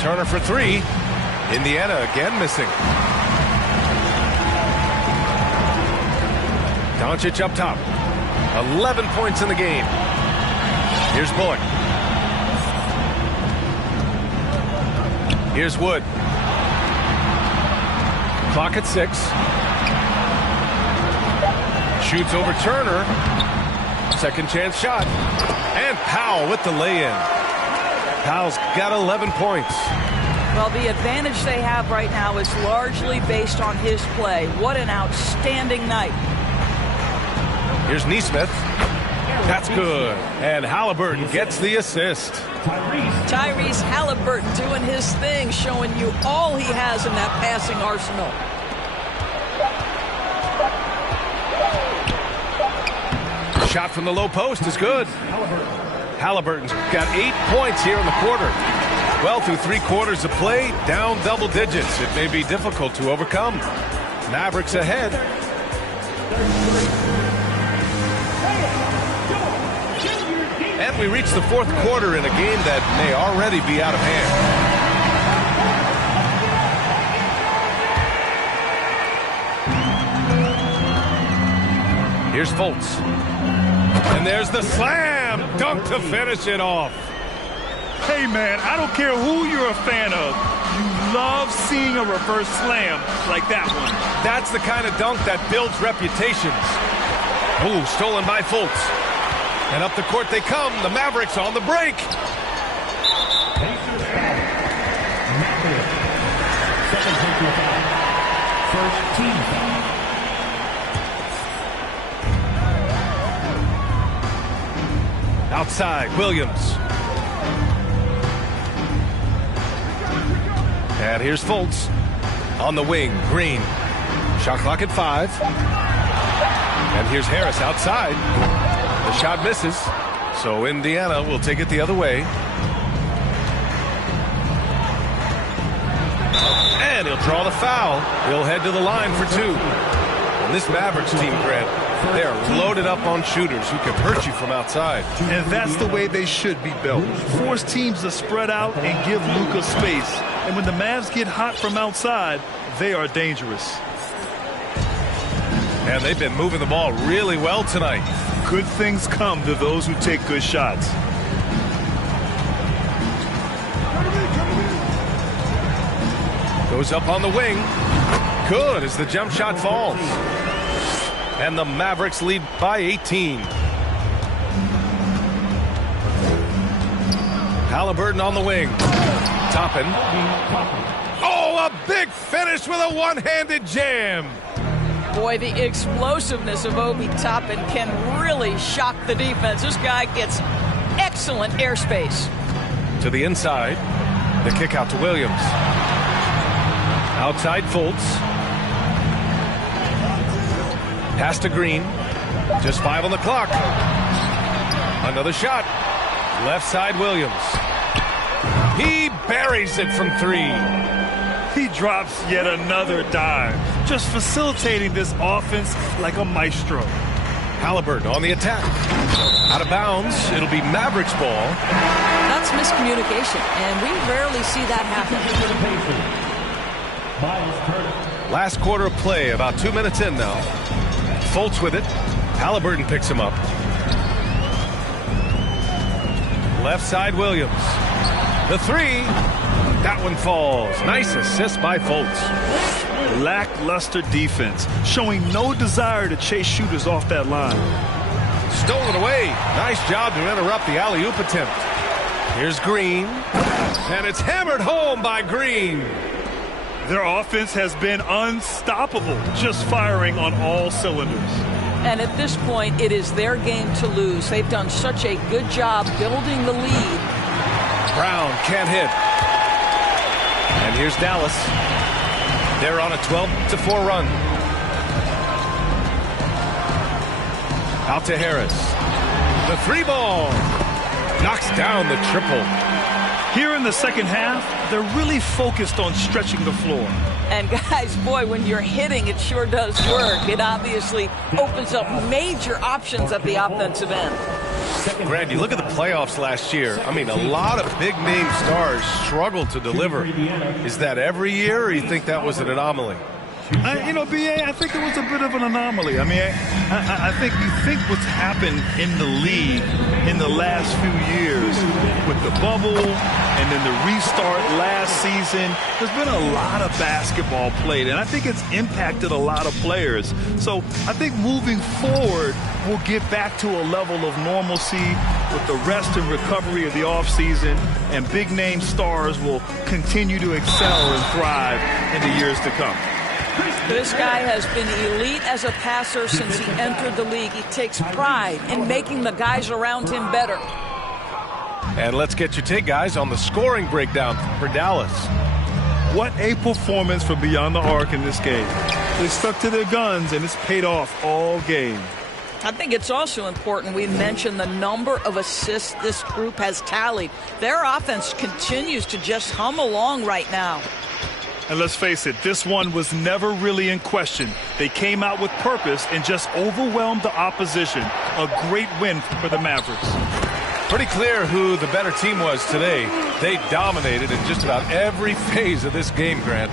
Turner for 3. Indiana again missing. Doncic up top. 11 points in the game. Here's Bullock. Here's Wood. Clock at 6. Shoots over Turner. Second chance shot. And Powell with the lay-in. Powell's got 11 points. Well, the advantage they have right now is largely based on his play. What an outstanding night. Here's Nesmith. That's good. And Halliburton gets the assist. Tyrese Halliburton doing his thing, showing you all he has in that passing arsenal. Shot from the low post is good. Halliburton's got 8 points here in the quarter. Well, through 3 quarters of play, down double digits. It may be difficult to overcome. Mavericks ahead. And we reach the 4th quarter in a game that may already be out of hand. Here's Fultz. And there's the slam dunk to finish it off. Hey, man, I don't care who you're a fan of. You love seeing a reverse slam like that one. That's the kind of dunk that builds reputations. Ooh, stolen by Fultz. And up the court they come. The Mavericks on the break. First team foul. Outside, Williams. And here's Fultz. On the wing, Green. Shot clock at 5. And here's Harris outside. The shot misses. So Indiana will take it the other way. And he'll draw the foul. He'll head to the line for 2. And this Mavericks team, Grant, they are loaded up on shooters who can hurt you from outside. And that's the way they should be built. Force teams to spread out and give Luka space. And when the Mavs get hot from outside, they are dangerous. And they've been moving the ball really well tonight. Good things come to those who take good shots. Goes up on the wing. Good as the jump shot falls. And the Mavericks lead by 18. Halliburton on the wing. Toppin. Oh, a big finish with a one-handed jam. Boy, the explosiveness of Obi Toppin can really shock the defense. This guy gets excellent airspace. To the inside. The kick out to Williams. Outside Fultz. Pass to Green. Just 5 on the clock. Another shot. Left side Williams. He buries it from 3. He drops yet another dime, just facilitating this offense like a maestro. Halliburton on the attack. Out of bounds. It'll be Mavericks ball. That's miscommunication, and we rarely see that happen. Last quarter of play, about 2 minutes in now. Fultz with it. Halliburton picks him up. Left side Williams. The 3. That one falls. Nice assist by Fultz. Lackluster defense, showing no desire to chase shooters off that line. Stolen away. Nice job to interrupt the alley-oop attempt. Here's Green. And it's hammered home by Green. Their offense has been unstoppable, just firing on all cylinders. And at this point, it is their game to lose. They've done such a good job building the lead. Brown can't hit. And here's Dallas. They're on a 12-4 run. Out to Harris. The 3 ball. Knocks down the triple. Here in the second half, they're really focused on stretching the floor. And guys, boy, when you're hitting, it sure does work. It obviously opens up major options at the offensive end. Grant, you look at the playoffs last year. I mean, a lot of big-name stars struggled to deliver. Is that every year, or you think that was an anomaly? B.A., I think it was a bit of an anomaly. I mean, I think you think what's happened in the league in the last few years with the bubble and then the restart last season, there's been a lot of basketball played, and I think it's impacted a lot of players. So I think moving forward, we'll get back to a level of normalcy with the rest and recovery of the offseason, and big-name stars will continue to excel and thrive in the years to come. This guy has been elite as a passer since he entered the league. He takes pride in making the guys around him better. And let's get your take, guys, on the scoring breakdown for Dallas. What a performance from beyond the arc in this game. They stuck to their guns, and it's paid off all game. I think it's also important we mention the number of assists this group has tallied. Their offense continues to just hum along right now. And let's face it, this one was never really in question. They came out with purpose and just overwhelmed the opposition. A great win for the Mavericks. Pretty clear who the better team was today. They dominated in just about every phase of this game, Grant.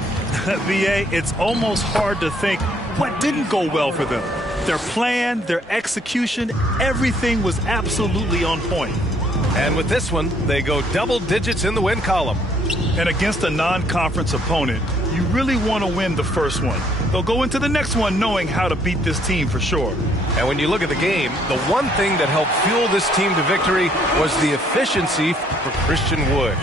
B.A., it's almost hard to think what didn't go well for them. Their plan, their execution, everything was absolutely on point. And with this one, they go double digits in the win column. And against a non-conference opponent, you really want to win the first one. They'll go into the next one knowing how to beat this team for sure. And when you look at the game, the one thing that helped fuel this team to victory was the efficiency for Christian Wood.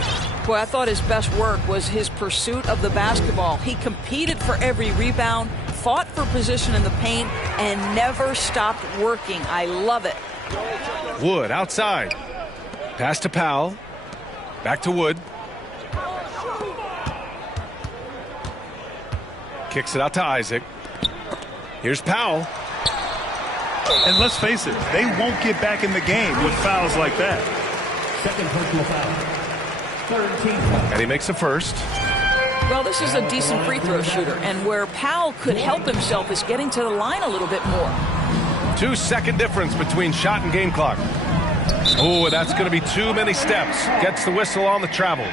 Boy, I thought his best work was his pursuit of the basketball. He competed for every rebound, fought for position in the paint, and never stopped working. I love it. Wood outside. Pass to Powell. Back to Wood. Kicks it out to Isaac. Here's Powell. And let's face it, they won't get back in the game with fouls like that. Second personal foul. Third team foul. And he makes the first. Well, this is a decent free throw shooter, and where Powell could help himself is getting to the line a little bit more. 2-second difference between shot and game clock. Oh, that's going to be too many steps. Gets the whistle on the travel.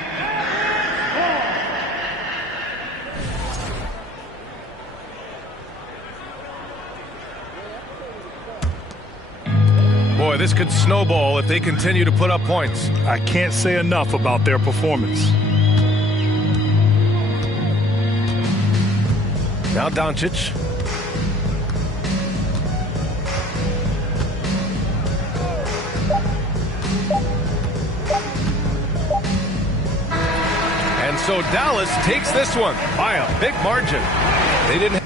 Boy, this could snowball if they continue to put up points. I can't say enough about their performance. Now Doncic. And so Dallas takes this one by a big margin. They didn't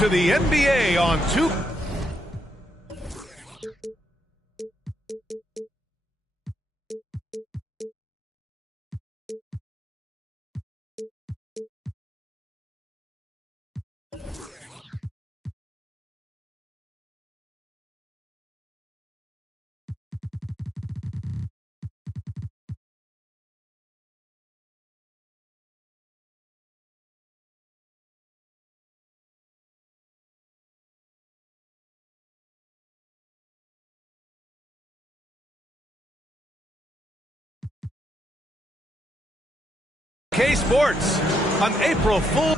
to the NBA on 2. K Sports on April Fool.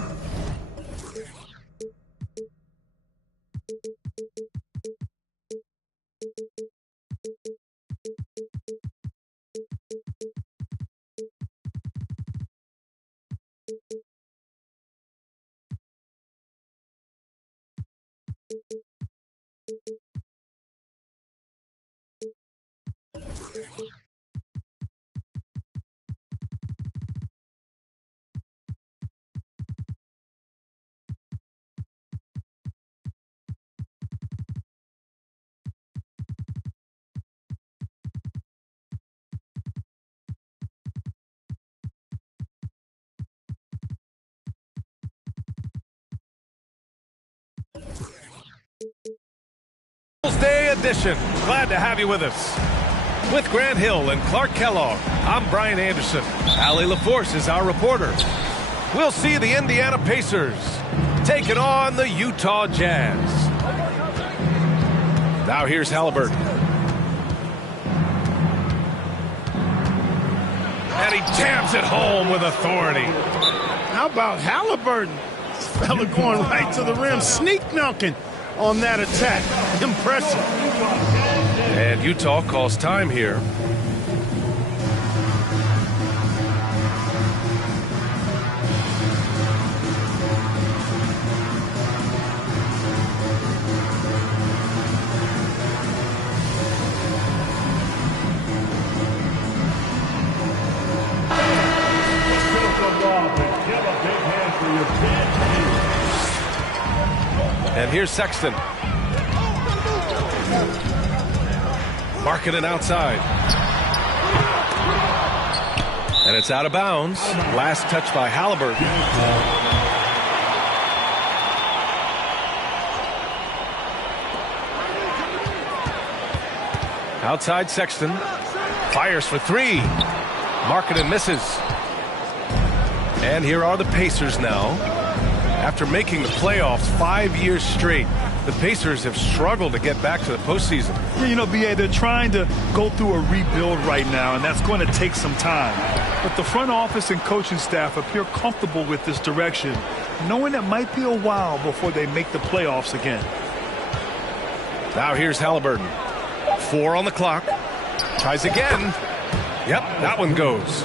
Day edition. Glad to have you with us. With Grant Hill and Clark Kellogg, I'm Brian Anderson. Allie LaForce is our reporter. We'll see the Indiana Pacers taking on the Utah Jazz. Now here's Halliburton. And he jams it home with authority. How about Halliburton? This fella going right to the rim, sneak dunking on that attack. Impressive. And Utah calls time here. And here's Sexton. Marketing outside. And it's out of bounds. Last touch by Halliburton. Outside Sexton. Fires for three. Marketing misses. And here are the Pacers now. After making the playoffs 5 years straight, the Pacers have struggled to get back to the postseason. Yeah, you know, B.A., they're trying to go through a rebuild right now, and that's going to take some time. But the front office and coaching staff appear comfortable with this direction, knowing it might be a while before they make the playoffs again. Now here's Halliburton. 4 on the clock. Tries again. Yep, that one goes.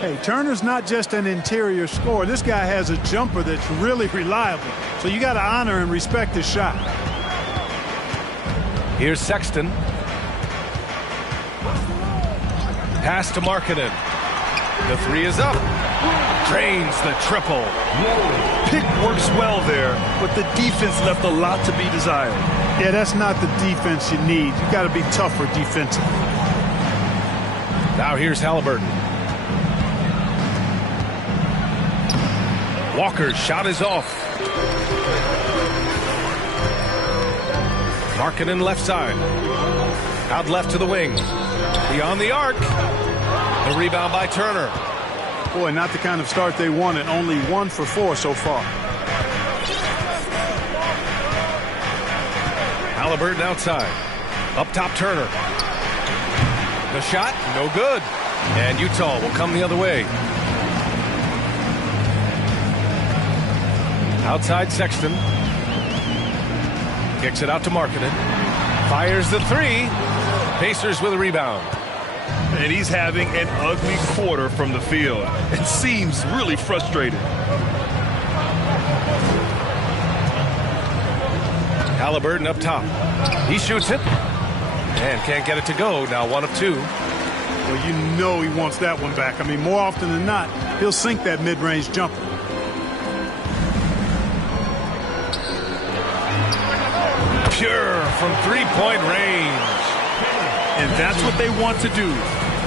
Hey, Turner's not just an interior scorer. This guy has a jumper that's really reliable. So you got to honor and respect his shot. Here's Sexton. Pass to Markkanen. The three is up. Drains the triple. Pick works well there, but the defense left a lot to be desired. Yeah, that's not the defense you need. You got to be tougher defensively. Now here's Halliburton. Walker's shot is off. Markkanen left side. Out left to the wing. Beyond the arc. The rebound by Turner. Boy, not the kind of start they wanted. Only 1 for 4 so far. Halliburton outside. Up top Turner. The shot, no good. And Utah will come the other way. Outside Sexton. Kicks it out to Markkanen. Fires the three. Pacers with a rebound. And he's having an ugly quarter from the field. It seems really frustrated. Halliburton up top. He shoots it. And can't get it to go. Now 1 of 2. Well, you know he wants that one back. I mean, more often than not, he'll sink that mid-range jumper. from three-point range. And that's what they want to do.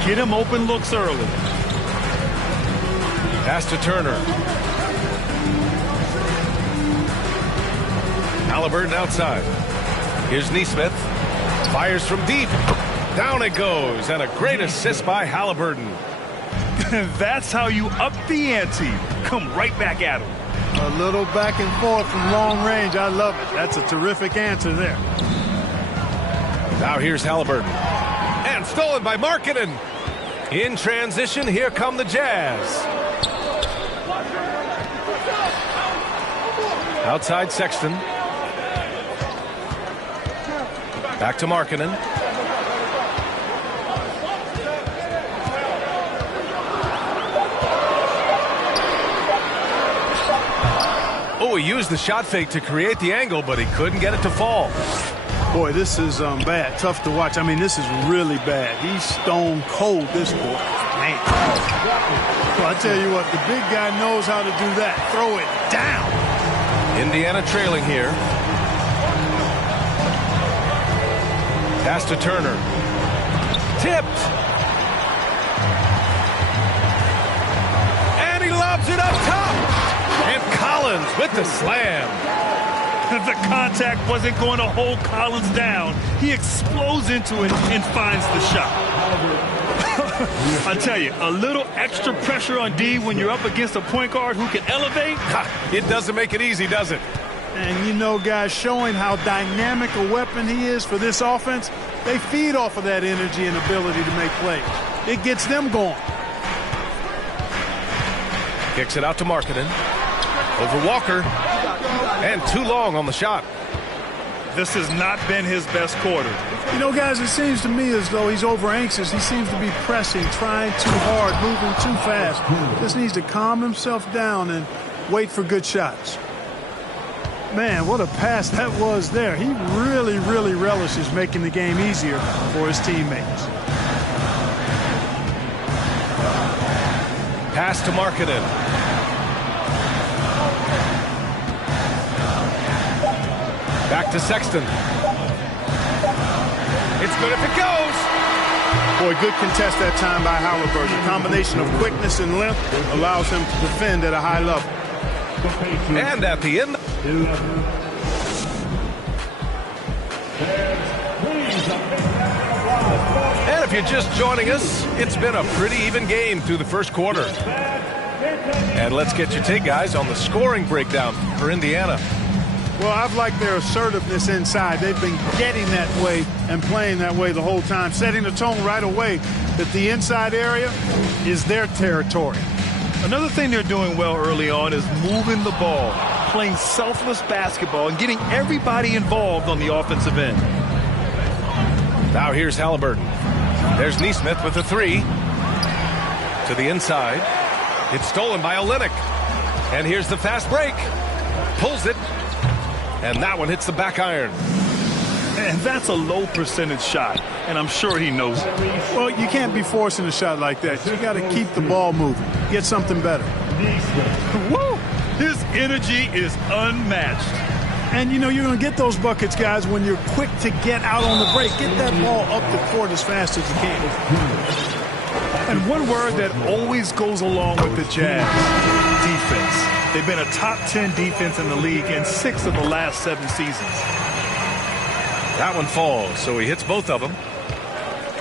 Get him open looks early. Pass to Turner. Halliburton outside. Here's Neesmith. Fires from deep. Down it goes. And a great assist by Halliburton. That's how you up the ante. Come right back at him. A little back and forth from long range. I love it. That's a terrific answer there. Now here's Halliburton. And stolen by Markkanen. In transition, here come the Jazz. Outside Sexton. Back to Markkanen. Oh, he used the shot fake to create the angle, but he couldn't get it to fall. Boy, this is bad. Tough to watch. I mean, this is really bad. He's stone cold this quarter. Man. Well, I tell you what, the big guy knows how to do that. Throw it down. Indiana trailing here. Pass to Turner. Tipped. And he lobs it up top. And Collins with the slam. The contact wasn't going to hold Collins down. He explodes into it and finds the shot. I tell you, a little extra pressure on D when you're up against a point guard who can elevate. It doesn't make it easy, does it? And you know, guys, showing how dynamic a weapon he is for this offense, they feed off of that energy and ability to make plays. It gets them going. Kicks it out to Markkanen. Over Walker. And too long on the shot. This has not been his best quarter. You know, guys, it seems to me as though he's over anxious. He seems to be pressing, trying too hard, moving too fast. Just needs to calm himself down and wait for good shots. Man, what a pass that was there. He really, really relishes making the game easier for his teammates. Pass to Markkanen. Back to Sexton. It's good if it goes. Boy, good contest that time by Halliburton. A combination of quickness and length allows him to defend at a high level. And at the end. And if you're just joining us, it's been a pretty even game through the first quarter. And let's get your take, guys, on the scoring breakdown for Indiana. Well, I've liked their assertiveness inside. They've been getting that way and playing that way the whole time, setting the tone right away that the inside area is their territory. Another thing they're doing well early on is moving the ball, playing selfless basketball, and getting everybody involved on the offensive end. Now here's Halliburton. There's Neesmith with a three. To the inside. It's stolen by Olynyk. And here's the fast break. Pulls it. And that one hits the back iron. And that's a low percentage shot, and I'm sure he knows it. Well, you can't be forcing a shot like that. You got to keep the ball moving. Get something better. Woo! His energy is unmatched. And, you know, you're going to get those buckets, guys, when you're quick to get out on the break. Get that ball up the court as fast as you can. And one word that always goes along with the Jazz, defense. They've been a top 10 defense in the league in 6 of the last 7 seasons. That one falls, so he hits both of them.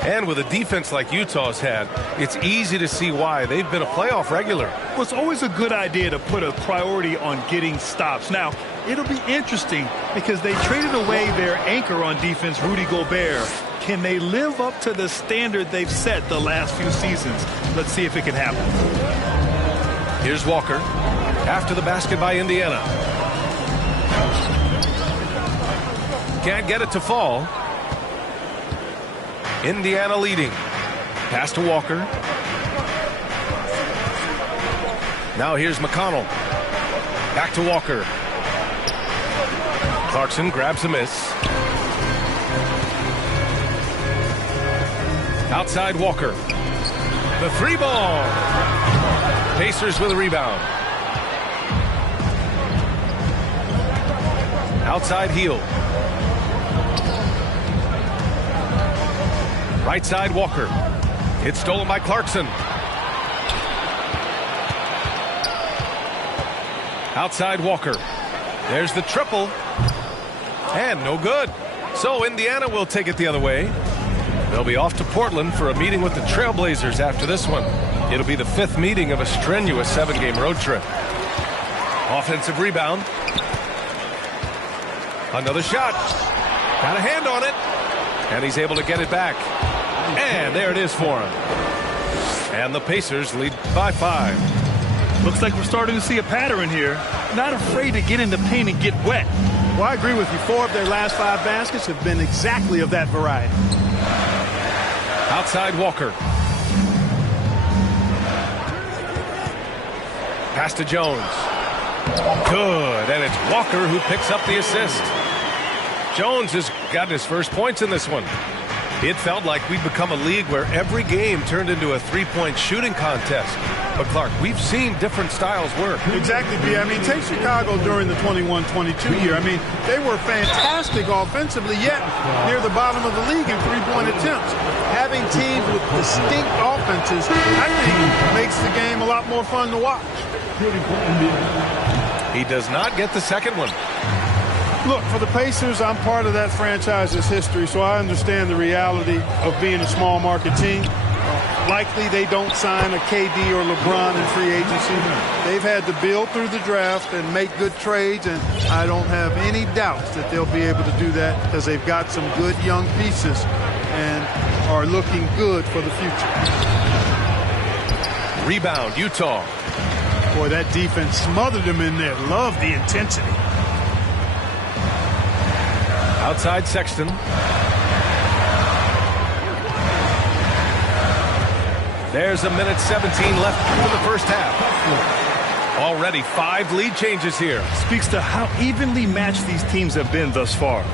And with a defense like Utah's had, it's easy to see why. They've been a playoff regular. Well, it's always a good idea to put a priority on getting stops. Now, it'll be interesting because they traded away their anchor on defense, Rudy Gobert. Can they live up to the standard they've set the last few seasons? Let's see if it can happen. Here's Walker. After the basket by Indiana. Can't get it to fall. Indiana leading. Pass to Walker. Now here's McConnell. Back to Walker. Clarkson grabs a miss. Outside Walker. The three ball. Pacers with a rebound. Outside Heel. Right side, Walker. It's stolen by Clarkson. Outside, Walker. There's the triple. And no good. So Indiana will take it the other way. They'll be off to Portland for a meeting with the Trailblazers after this one. It'll be the 5th meeting of a strenuous 7-game road trip. Offensive rebound. Another shot. Got a hand on it. And he's able to get it back. And there it is for him. And the Pacers lead by 5. Looks like we're starting to see a pattern here. Not afraid to get in the paint and get wet. Well, I agree with you. 4 of their last 5 baskets have been exactly of that variety. Outside, Walker. Pass to Jones. Good, and it's Walker who picks up the assist. Jones has gotten his first points in this one. It felt like we'd become a league where every game turned into a 3-point shooting contest. But, Clark, we've seen different styles work. Exactly, B. I mean, take Chicago during the 21-22 year. I mean, they were fantastic offensively, yet near the bottom of the league in 3-point attempts. Having teams with distinct offenses, I think, makes the game a lot more fun to watch. He does not get the second one. Look, for the Pacers, I'm part of that franchise's history, so I understand the reality of being a small market team. Likely they don't sign a KD or LeBron in free agency. They've had to build through the draft and make good trades, and I don't have any doubts that they'll be able to do that because they've got some good young pieces and are looking good for the future. Rebound, Utah. Boy, that defense smothered them in there. Love the intensity. Outside, Sexton. There's 1:17 left for the first half. Already 5 lead changes here. Speaks to how evenly matched these teams have been thus far.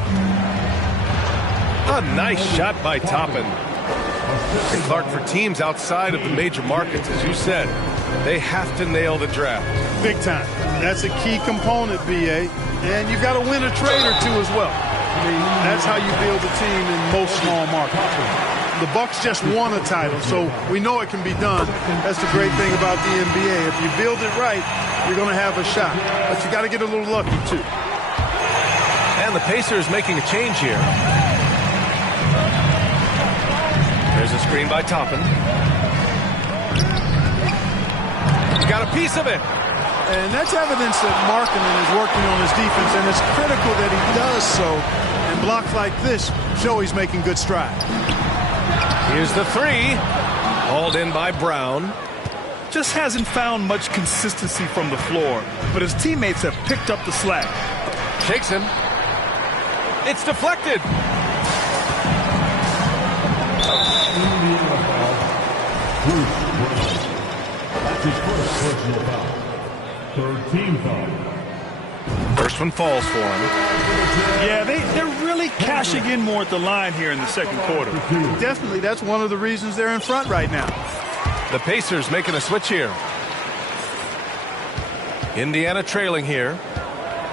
A nice shot by Toppin. And Clark, for teams outside of the major markets, as you said, they have to nail the draft. Big time. That's a key component, B.A. And you've got to win a trade or two as well. I mean, that's how you build a team in most small markets. The Bucks just won a title, so we know it can be done. That's the great thing about the NBA. If you build it right, you're going to have a shot. But you got to get a little lucky, too. And the Pacers making a change here. There's a screen by Toppin. He's got a piece of it. And that's evidence that Markkanen is working on his defense, and it's critical that he does so. And blocks like this show he's making good strides. Here's the 3. Hauled in by Brown. Just hasn't found much consistency from the floor, but his teammates have picked up the slack. Shakes him. It's deflected. That's his first personal foul. 3rd team foul. First one falls for him. Yeah, they're really cashing in more at the line here in the second quarter. Definitely, that's one of the reasons they're in front right now. The Pacers making a switch here. Indiana trailing here.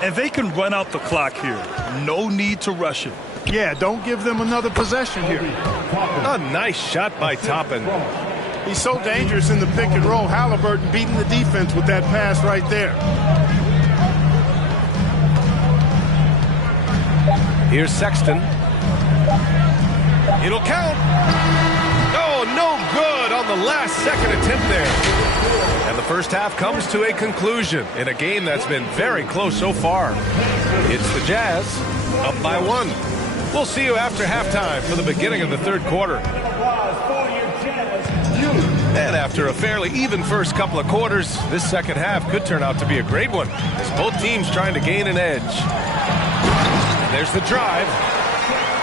And they can run out the clock here. No need to rush it. Yeah, don't give them another possession here. A nice shot by Toppin. He's so dangerous in the pick and roll. Halliburton beating the defense with that pass right there. Here's Sexton. It'll count. Oh, no good on the last second attempt there. And the first half comes to a conclusion in a game that's been very close so far. It's the Jazz up by 1. We'll see you after halftime for the beginning of the 3rd quarter. And after a fairly even first couple of quarters, this second half could turn out to be a great one as both teams trying to gain an edge. And there's the drive.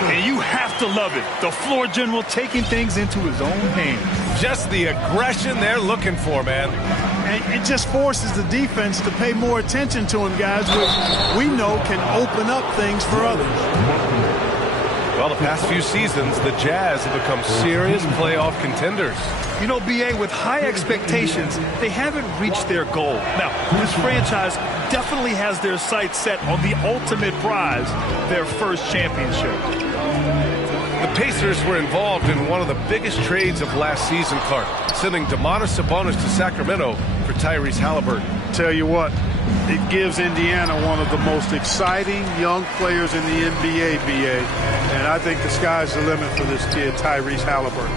And you have to love it. The floor general taking things into his own hands. Just the aggression they're looking for, man. And it just forces the defense to pay more attention to him, guys, which we know can open up things for others. Well, the past few seasons, the Jazz have become serious playoff contenders. You know, B.A., with high expectations, they haven't reached their goal. Now, this franchise definitely has their sights set on the ultimate prize, their first championship. The Pacers were involved in one of the biggest trades of last season, Clark, sending Domantas Sabonis to Sacramento for Tyrese Halliburton. Tell you what, it gives Indiana one of the most exciting young players in the NBA, B.A. And I think the sky's the limit for this kid, Tyrese Halliburton.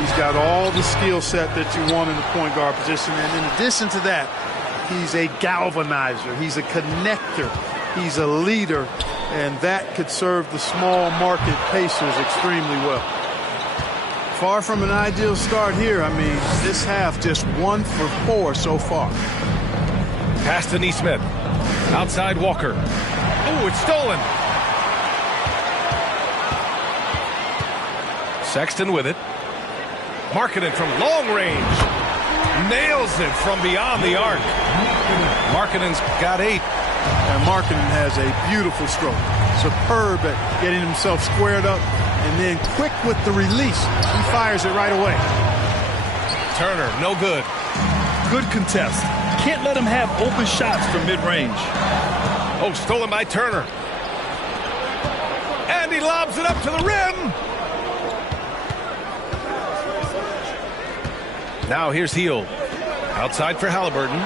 He's got all the skill set that you want in the point guard position. And in addition to that, he's a galvanizer. He's a connector. He's a leader. And that could serve the small market Pacers extremely well. Far from an ideal start here. I mean, this half just 1 for 4 so far. Pass to Neesmith. Outside Walker. Ooh, it's stolen. Sexton with it. Markkanen from long range. Nails it from beyond the arc. Markkanen's got 8. And Markkanen has a beautiful stroke. Superb at getting himself squared up and then quick with the release. He fires it right away. Turner, no good. Good contest. Can't let him have open shots from mid-range. Oh, stolen by Turner. And he lobs it up to the rim. Now here's Hield. Outside for Halliburton.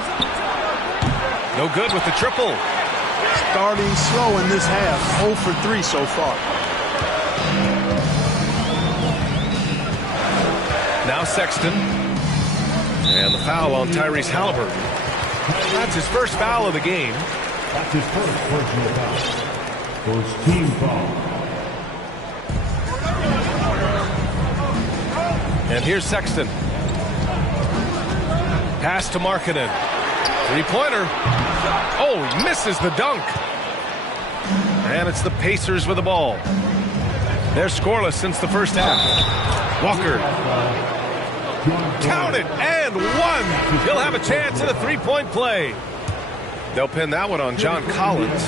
No good with the triple. Starting slow in this half. 0 for 3 so far. Now Sexton. And the foul on Tyrese Halliburton. That's his first foul of the game. That's his first personal foul. First team foul. And here's Sexton. Pass to Markkanen. Three-pointer. Oh, he misses the dunk. And it's the Pacers with the ball. They're scoreless since the first half. Walker. Count it, and 1. He'll have a chance at a three-point play. They'll pin that one on John Collins.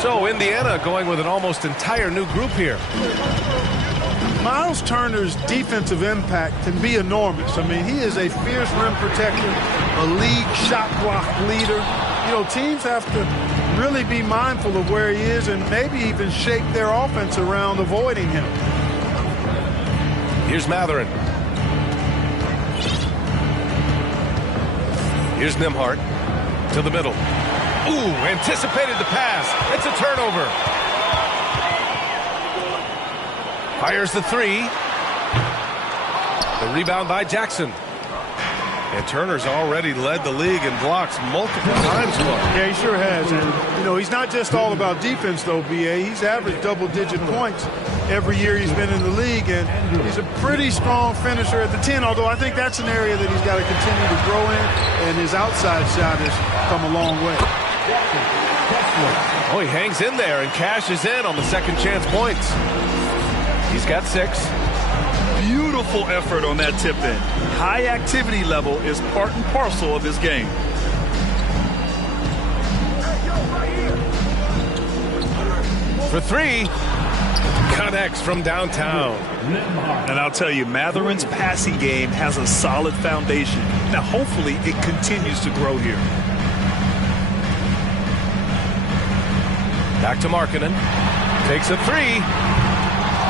So Indiana going with an almost entire new group here. Miles Turner's defensive impact can be enormous. I mean, he is a fierce rim protector, a league shot block leader. You know, teams have to really be mindful of where he is and maybe even shape their offense around avoiding him. Here's Matherin. Here's Nembhard to the middle. Ooh, anticipated the pass. It's a turnover. Fires the 3. The rebound by Jackson. And Turner's already led the league in blocks multiple times. Yeah, he sure has. And, you know, he's not just all about defense, though, B.A. He's averaged double-digit points every year he's been in the league, and he's a pretty strong finisher at the 10, although I think that's an area that he's got to continue to grow in, and his outside shot has come a long way. Oh, he hangs in there and cashes in on the second chance points. He's got 6. Beautiful effort on that tip in. High activity level is part and parcel of his game. For 3. Connects from downtown. And I'll tell you, Matherin's passing game has a solid foundation. Now, hopefully, it continues to grow here. Back to Markkanen. Takes a 3.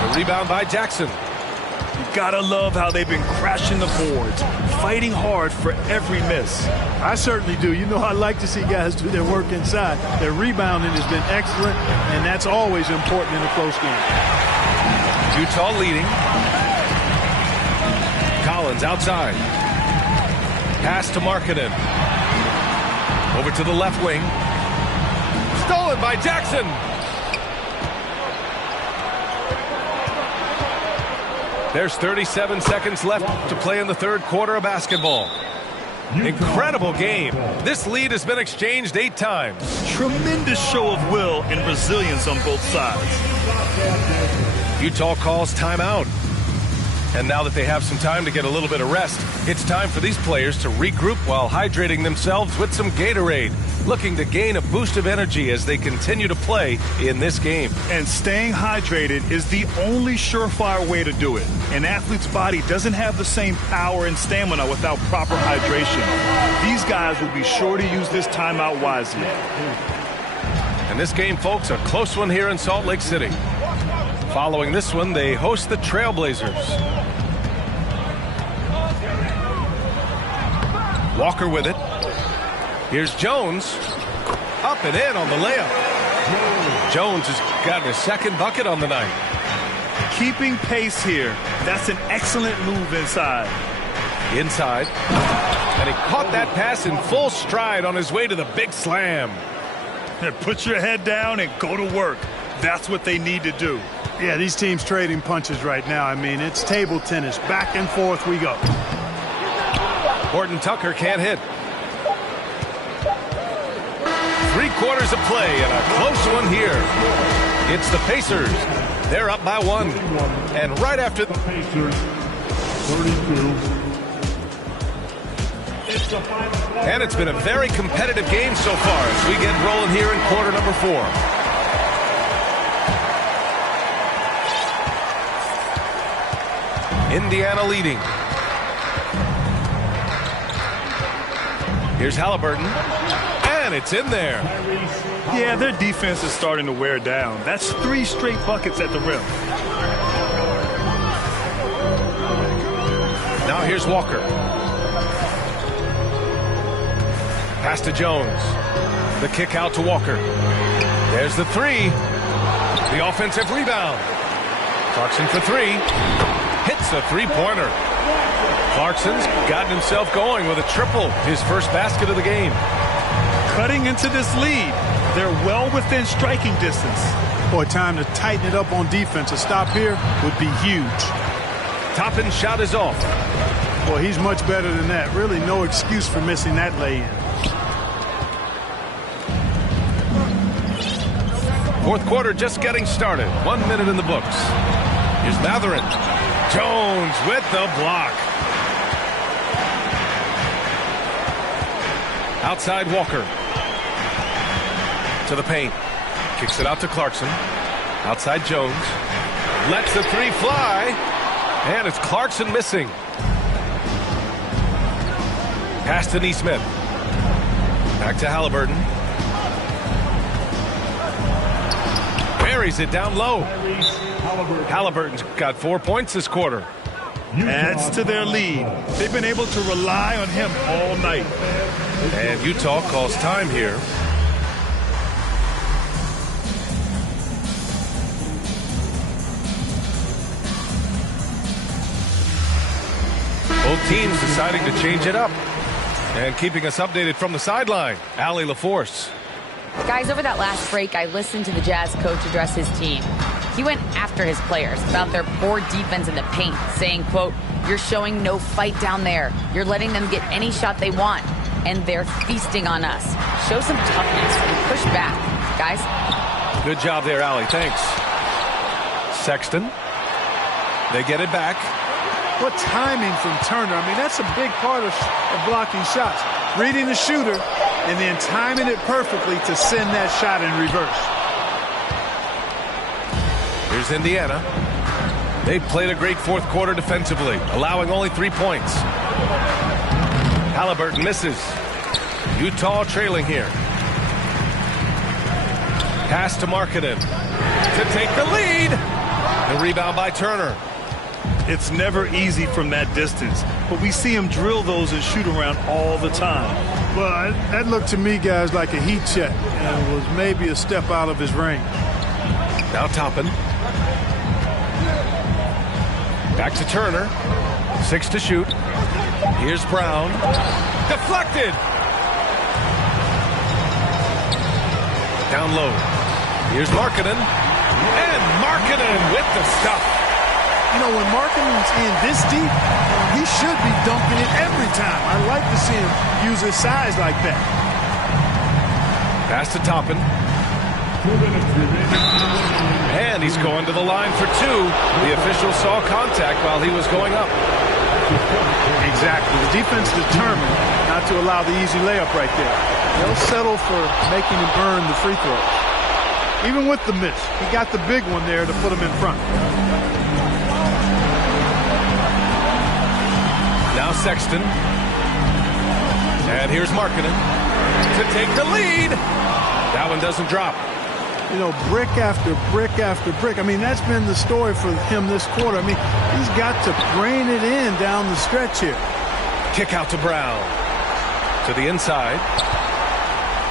The rebound by Jackson. You gotta love how they've been crashing the boards, fighting hard for every miss. I certainly do. You know, I like to see guys do their work inside. Their rebounding has been excellent, and that's always important in a close game. Utah leading. Collins outside. Pass to Markkanen. Over to the left wing. Stolen by Jackson. There's 37 seconds left to play in the third quarter of basketball. Incredible game. This lead has been exchanged 8 times. Tremendous show of will and resilience on both sides. Utah calls timeout. And now that they have some time to get a little bit of rest, it's time for these players to regroup while hydrating themselves with some Gatorade, looking to gain a boost of energy as they continue to play in this game. And staying hydrated is the only surefire way to do it. An athlete's body doesn't have the same power and stamina without proper hydration. These guys will be sure to use this timeout wisely. And this game, folks, a close one here in Salt Lake City. Following this one, they host the Trailblazers. Walker with it. Here's Jones. Up and in on the layup. Jones has got his second bucket on the night. Keeping pace here. That's an excellent move inside. Inside. And he caught that pass in full stride on his way to the big slam. Put your head down and go to work. That's what they need to do. Yeah, these teams trading punches right now. I mean, it's table tennis. Back and forth we go. Horton Tucker can't hit. 3/4 of play and a close one here. It's the Pacers. They're up by 1. And right after the Pacers, 32. And it's been a very competitive game so far as we get rolling here in quarter number 4. Indiana leading. Here's Halliburton. And it's in there. Yeah, their defense is starting to wear down. That's 3 straight buckets at the rim. Now here's Walker. Pass to Jones. The kick out to Walker. There's the 3. The offensive rebound. Clarkson for 3. Hits a 3-pointer. Clarkson's gotten himself going with a triple. His first basket of the game. Cutting into this lead. They're well within striking distance. Boy, time to tighten it up on defense. A stop here would be huge. Toppin's shot is off. Boy, he's much better than that. Really no excuse for missing that lay-in. Fourth quarter just getting started. 1 minute in the books. Here's Matherin. Jones with the block. Outside Walker. To the paint. Kicks it out to Clarkson. Outside Jones. Lets the 3 fly. And it's Clarkson missing. Pass to Nesmith. Back to Halliburton. Buries it down low. Halliburton's got 4 points this quarter. Adds to their lead. They've been able to rely on him all night. And Utah calls time here. Both teams deciding to change it up. And keeping us updated from the sideline, Allie LaForce. Guys, over that last break, I listened to the Jazz coach address his team. He went after his players about their poor defense in the paint, saying, quote, "You're showing no fight down there. You're letting them get any shot they want, and they're feasting on us. Show some toughness and push back." Guys? Good job there, Allie. Thanks. Sexton. They get it back. What timing from Turner. I mean, that's a big part of blocking shots. Reading the shooter and then timing it perfectly to send that shot in reverse. Here's Indiana. They played a great fourth quarter defensively, allowing only 3 points. Halliburton misses. Utah trailing here. Pass to Markkanen to take the lead. The rebound by Turner. It's never easy from that distance, but we see him drill those and shoot around all the time. Well, that looked to me, guys, like a heat check, and it was maybe a step out of his range. Now Toppin. Back to Turner. 6 to shoot. Here's Brown. Deflected. Down low. Here's Markkanen. And Markkanen with the stuff. You know, when Markkanen's in this deep, he should be dunking it every time. I like to see him use his size like that. Pass to Toppin. And he's going to the line for two. The official saw contact while he was going up. Exactly. The defense determined not to allow the easy layup right there. They'll settle for making him earn the free throws. Even with the miss, he got the big one there to put him in front. Now Sexton. And here's Markkanen to take the lead. That one doesn't drop. You know, brick after brick after brick. I mean, that's been the story for him this quarter. I mean, he's got to rein it in down the stretch here. Kick out to Brown. To the inside.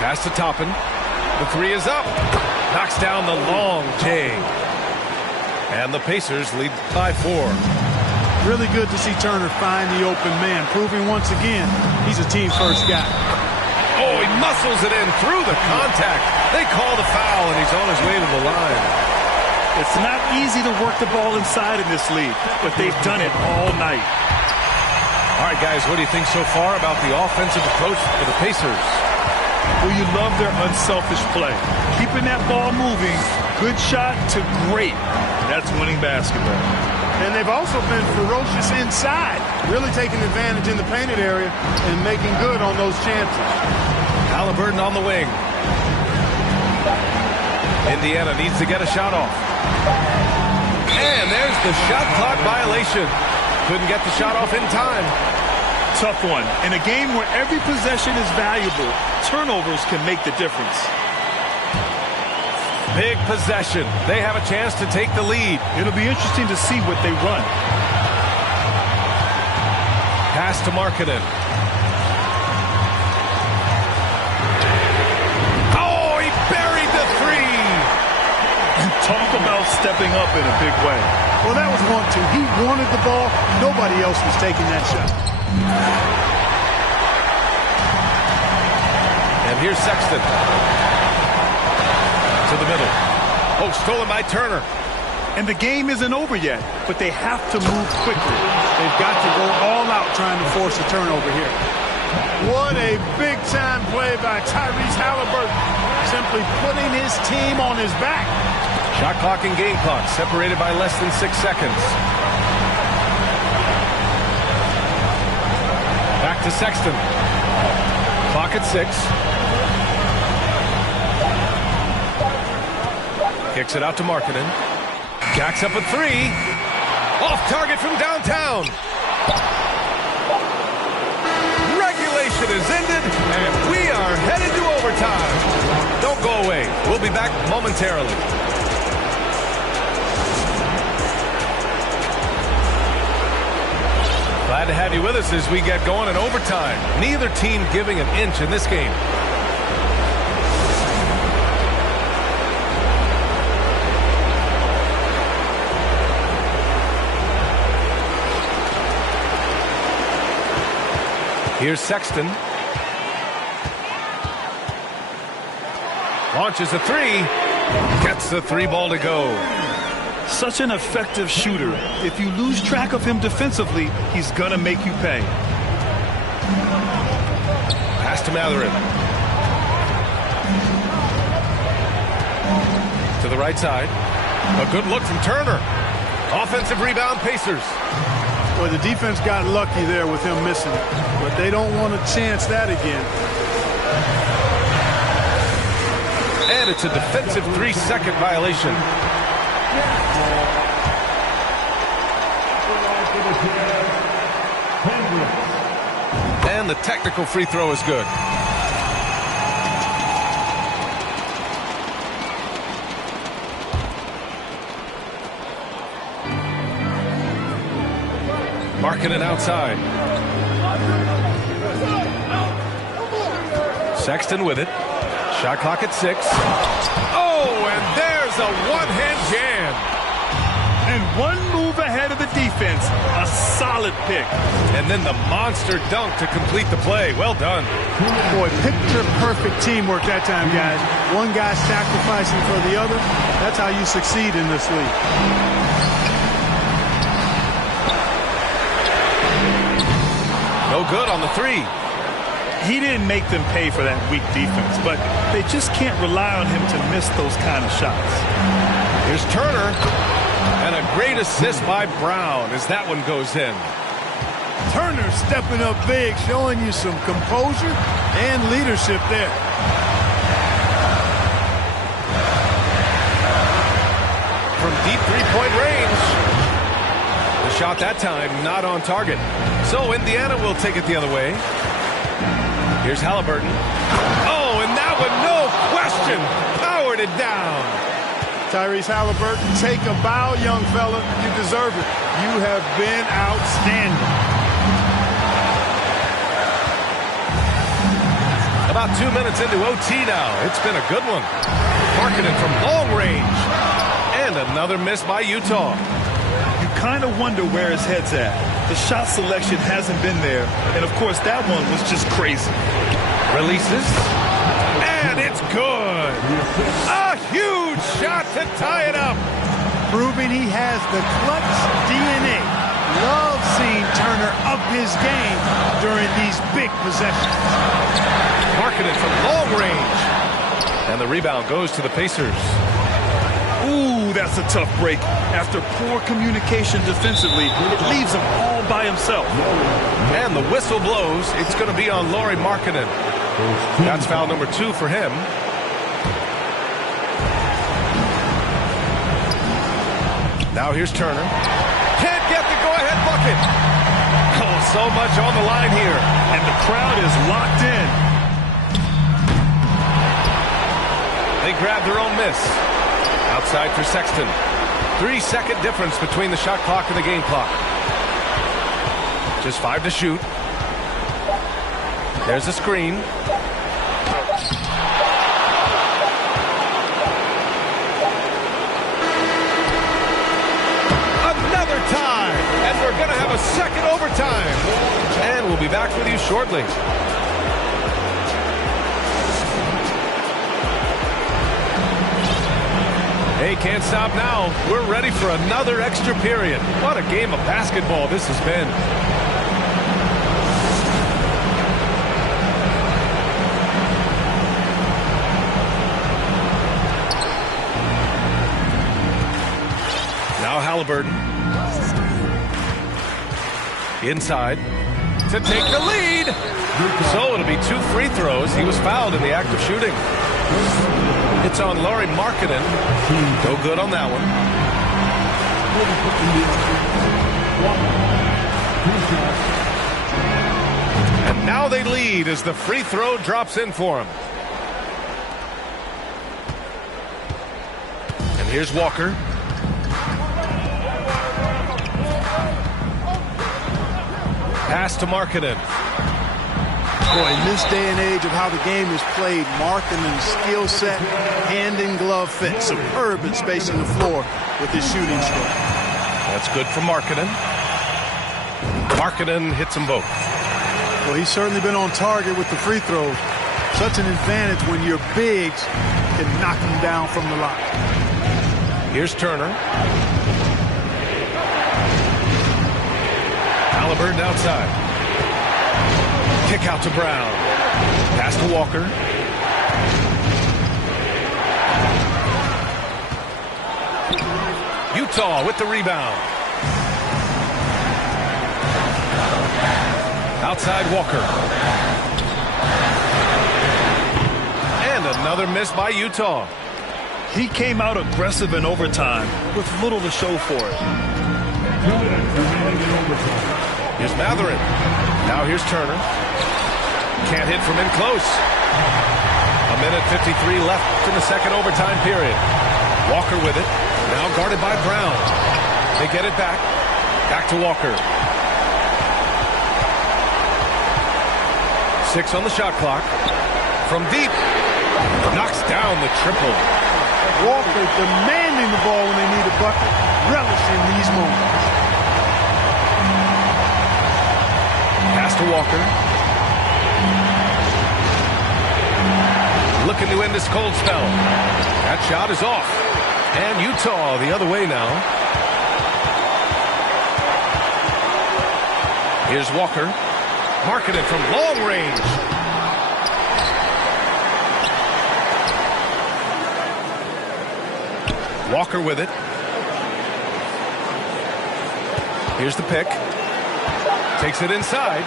Pass to Toppin. The three is up. Knocks down the long J. And the Pacers lead by 4. Really good to see Turner find the open man, proving once again he's a team-first guy. Oh, he muscles it in through the contact. They call the foul, and he's on his way to the line. It's not easy to work the ball inside in this league, but they've done it all night. All right, guys, what do you think so far about the offensive approach for the Pacers? Well, you love their unselfish play. Keeping that ball moving, good shot to great. That's winning basketball. And they've also been ferocious inside, really taking advantage in the painted area and making good on those chances. Halliburton on the wing. Indiana needs to get a shot off. And there's the shot clock violation. Couldn't get the shot off in time. Tough one. In a game where every possession is valuable, turnovers can make the difference. Big possession. They have a chance to take the lead. It'll be interesting to see what they run. Pass to Markkanen. Oh, he buried the three. Talk about stepping up in a big way. Well, that was 1-2. He wanted the ball. Nobody else was taking that shot. And here's Sexton. To the middle. Oh, stolen by Turner. And the game isn't over yet, but they have to move quickly. They've got to go all out trying to force a turnover here. What a big-time play by Tyrese Halliburton. Simply putting his team on his back. Shot clock and game clock separated by less than 6 seconds. Back to Sexton. Clock at 6. Kicks it out to Markkanen. Jacks up a 3. Off target from downtown. Regulation is ended, and we are headed to overtime. Don't go away. We'll be back momentarily. Glad to have you with us as we get going in overtime. Neither team giving an inch in this game. Here's Sexton. Launches a 3. Gets the 3 ball to go. Such an effective shooter. If you lose track of him defensively, he's going to make you pay. Pass to Matherin. To the right side. A good look from Turner. Offensive rebound, Pacers. Well, the defense got lucky there with him missing it, but they don't want to chance that again. And it's a defensive 3-second violation. And the technical free throw is good. Markkanen outside. Sexton with it. Shot clock at 6. Oh, and there's a one-hand jam. And one move ahead of the defense. A solid pick. And then the monster dunk to complete the play. Well done. Boy, picture-perfect teamwork that time, guys. One guy sacrificing for the other. That's how you succeed in this league. No good on the 3. He didn't make them pay for that weak defense, but they just can't rely on him to miss those kind of shots. Here's Turner. And a great assist by Brown as that one goes in. Turner stepping up big, showing you some composure and leadership there. From deep three-point range. The shot that time not on target. So Indiana will take it the other way. Here's Halliburton. Oh, and that one, no question, powered it down. Tyrese Halliburton, take a bow, young fella. You deserve it. You have been outstanding. About 2 minutes into OT now. It's been a good one. Marketing from long range. And another miss by Utah. You kind of wonder where his head's at. The shot selection hasn't been there. And, of course, that one was just crazy. Releases. And it's good. A huge shot to tie it up. Proving he has the clutch DNA. Love seeing Turner up his game during these big possessions. Marketing from long range. And the rebound goes to the Pacers. Ooh, that's a tough break. After poor communication defensively, it leaves him all by himself. And the whistle blows. It's going to be on Lauri Markkanen. That's foul number 2 for him. Now here's Turner. Can't get the go-ahead bucket. Oh, so much on the line here. And the crowd is locked in. They grab their own miss. Outside for Sexton. 3-second difference between the shot clock and the game clock. Just 5 to shoot. There's a screen. Another time. And we're going to have a second overtime. And we'll be back with you shortly. Hey, can't stop now. We're ready for another extra period. What a game of basketball this has been. Now Halliburton. Inside to take the lead. So it'll be 2 free throws. He was fouled in the act of shooting. It's on Lauri Markkanen. No good on that one. And now they lead as the free throw drops in for him. And here's Walker. Pass to Markkanen. Boy, in this day and age of how the game is played, Markkanen's skill set, hand and glove fit, superb at spacing the floor with his shooting stroke. That's good for Markkanen. Markkanen hits them both. Well, he's certainly been on target with the free throws. Such an advantage when your bigs can knock him down from the line. Here's Turner. Halliburton outside. Kick out to Brown. Pass to Walker. Utah with the rebound. Outside Walker. And another miss by Utah. He came out aggressive in overtime with little to show for it. Here's Matherin. Now here's Turner. Can't hit from in close. 1:53 left in the second overtime period. Walker with it. Now guarded by Brown. They get it back. Back to Walker. 6 on the shot clock. From deep. Knocks down the triple. Walker demanding the ball when they need a bucket, relishing these moments. Pass to Walker. Looking to end this cold spell. That shot is off. And Utah the other way now. Here's Walker. Markkanen from long range. Walker with it. Here's the pick. Takes it inside.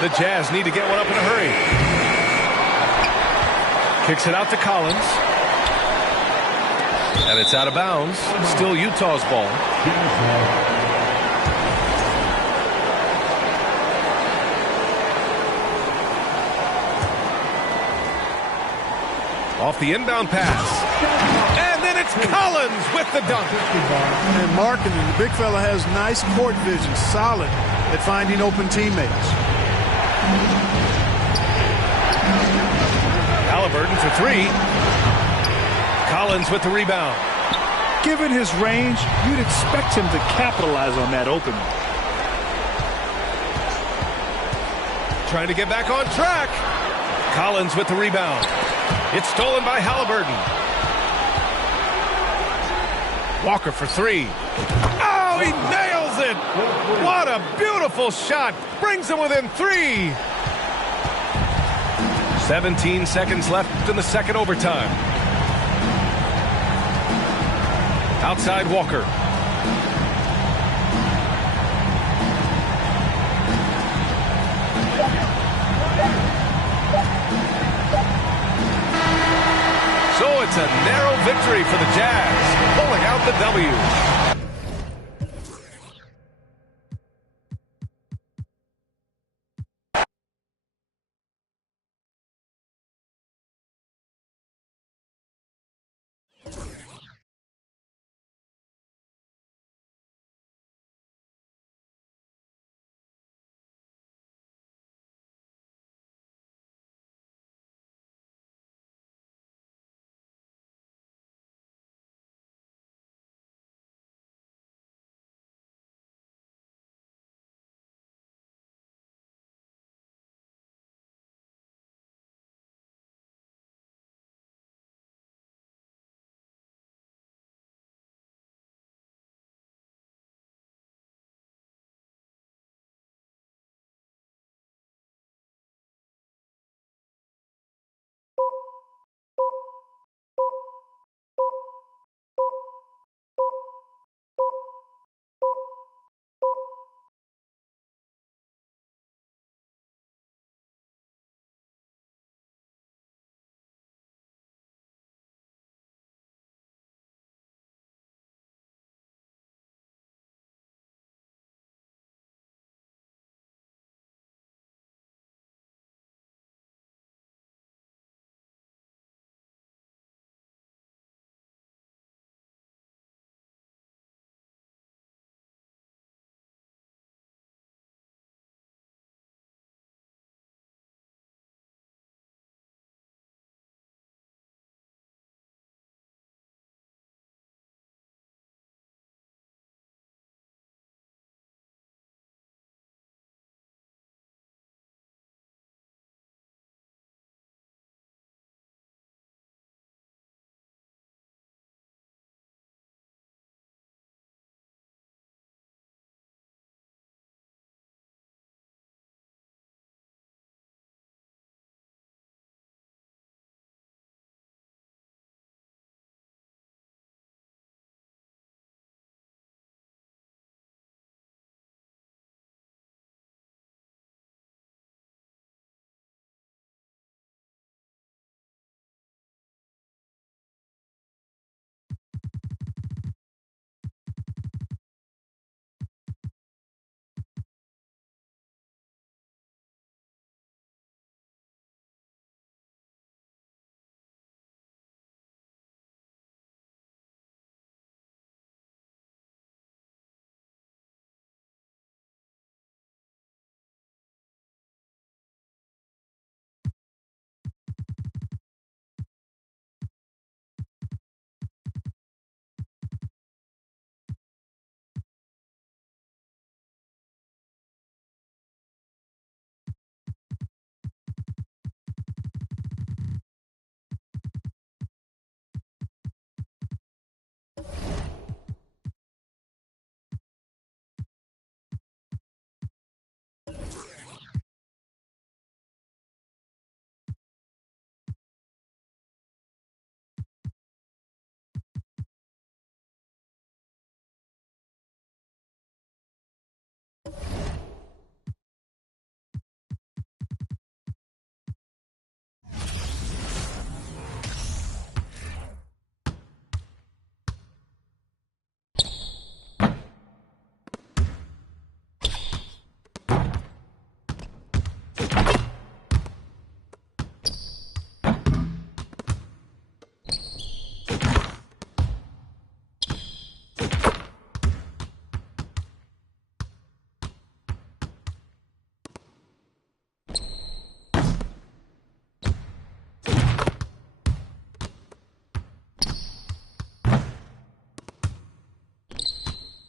The Jazz need to get one up in a hurry. Kicks it out to Collins. And it's out of bounds. Still Utah's ball. Off the inbound pass. And then it's Collins with the dunk. And marking, the big fella has nice court vision, solid at finding open teammates. Halliburton for three. Collins with the rebound. Given his range, you'd expect him to capitalize on that opening. Trying to get back on track. Collins with the rebound. It's stolen by Halliburton. Walker for three. Oh, he nails it! What a beautiful shot. Brings him within three. 17 seconds left in the second overtime. Outside Walker. So it's a narrow victory for the Jazz, pulling out the W.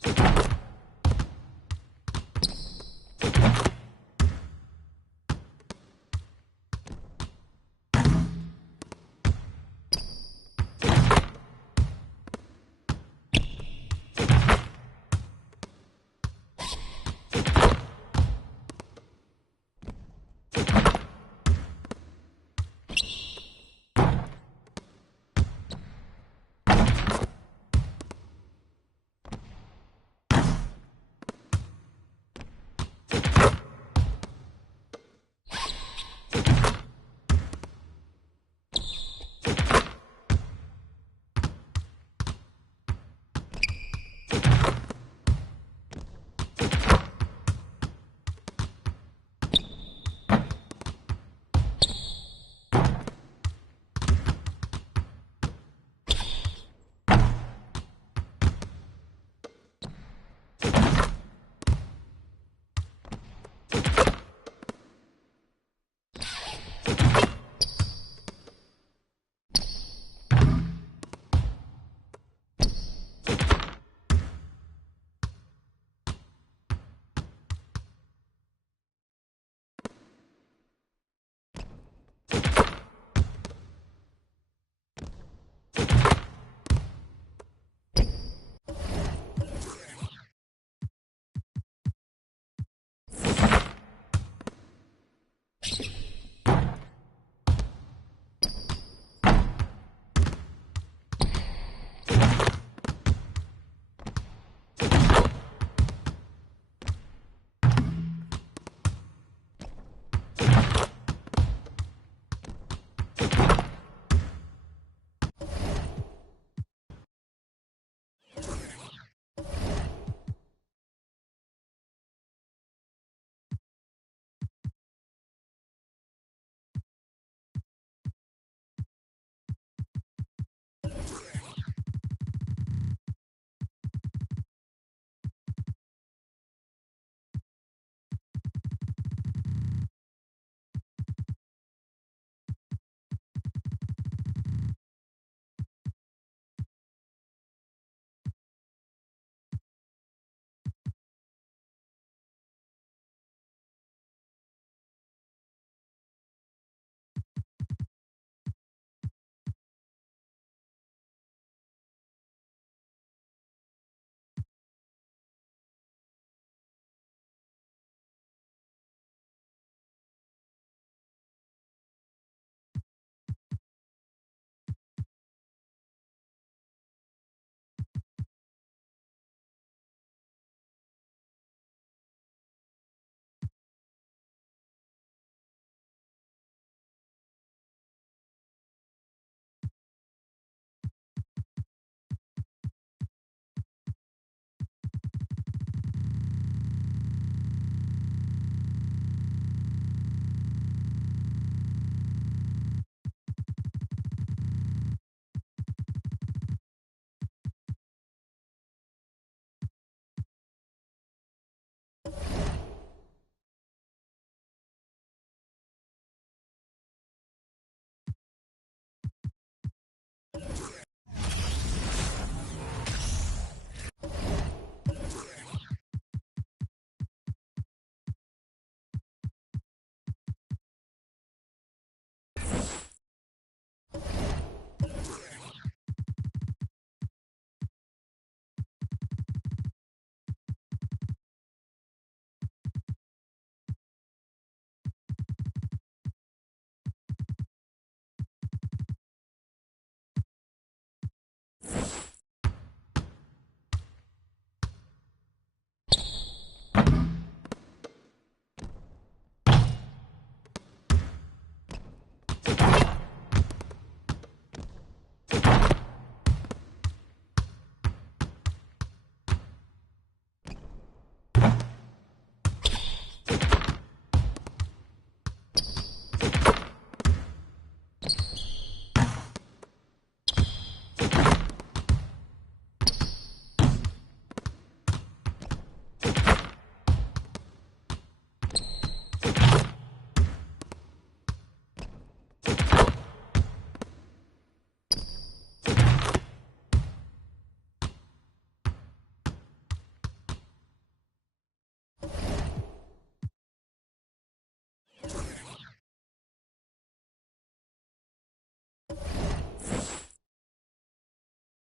you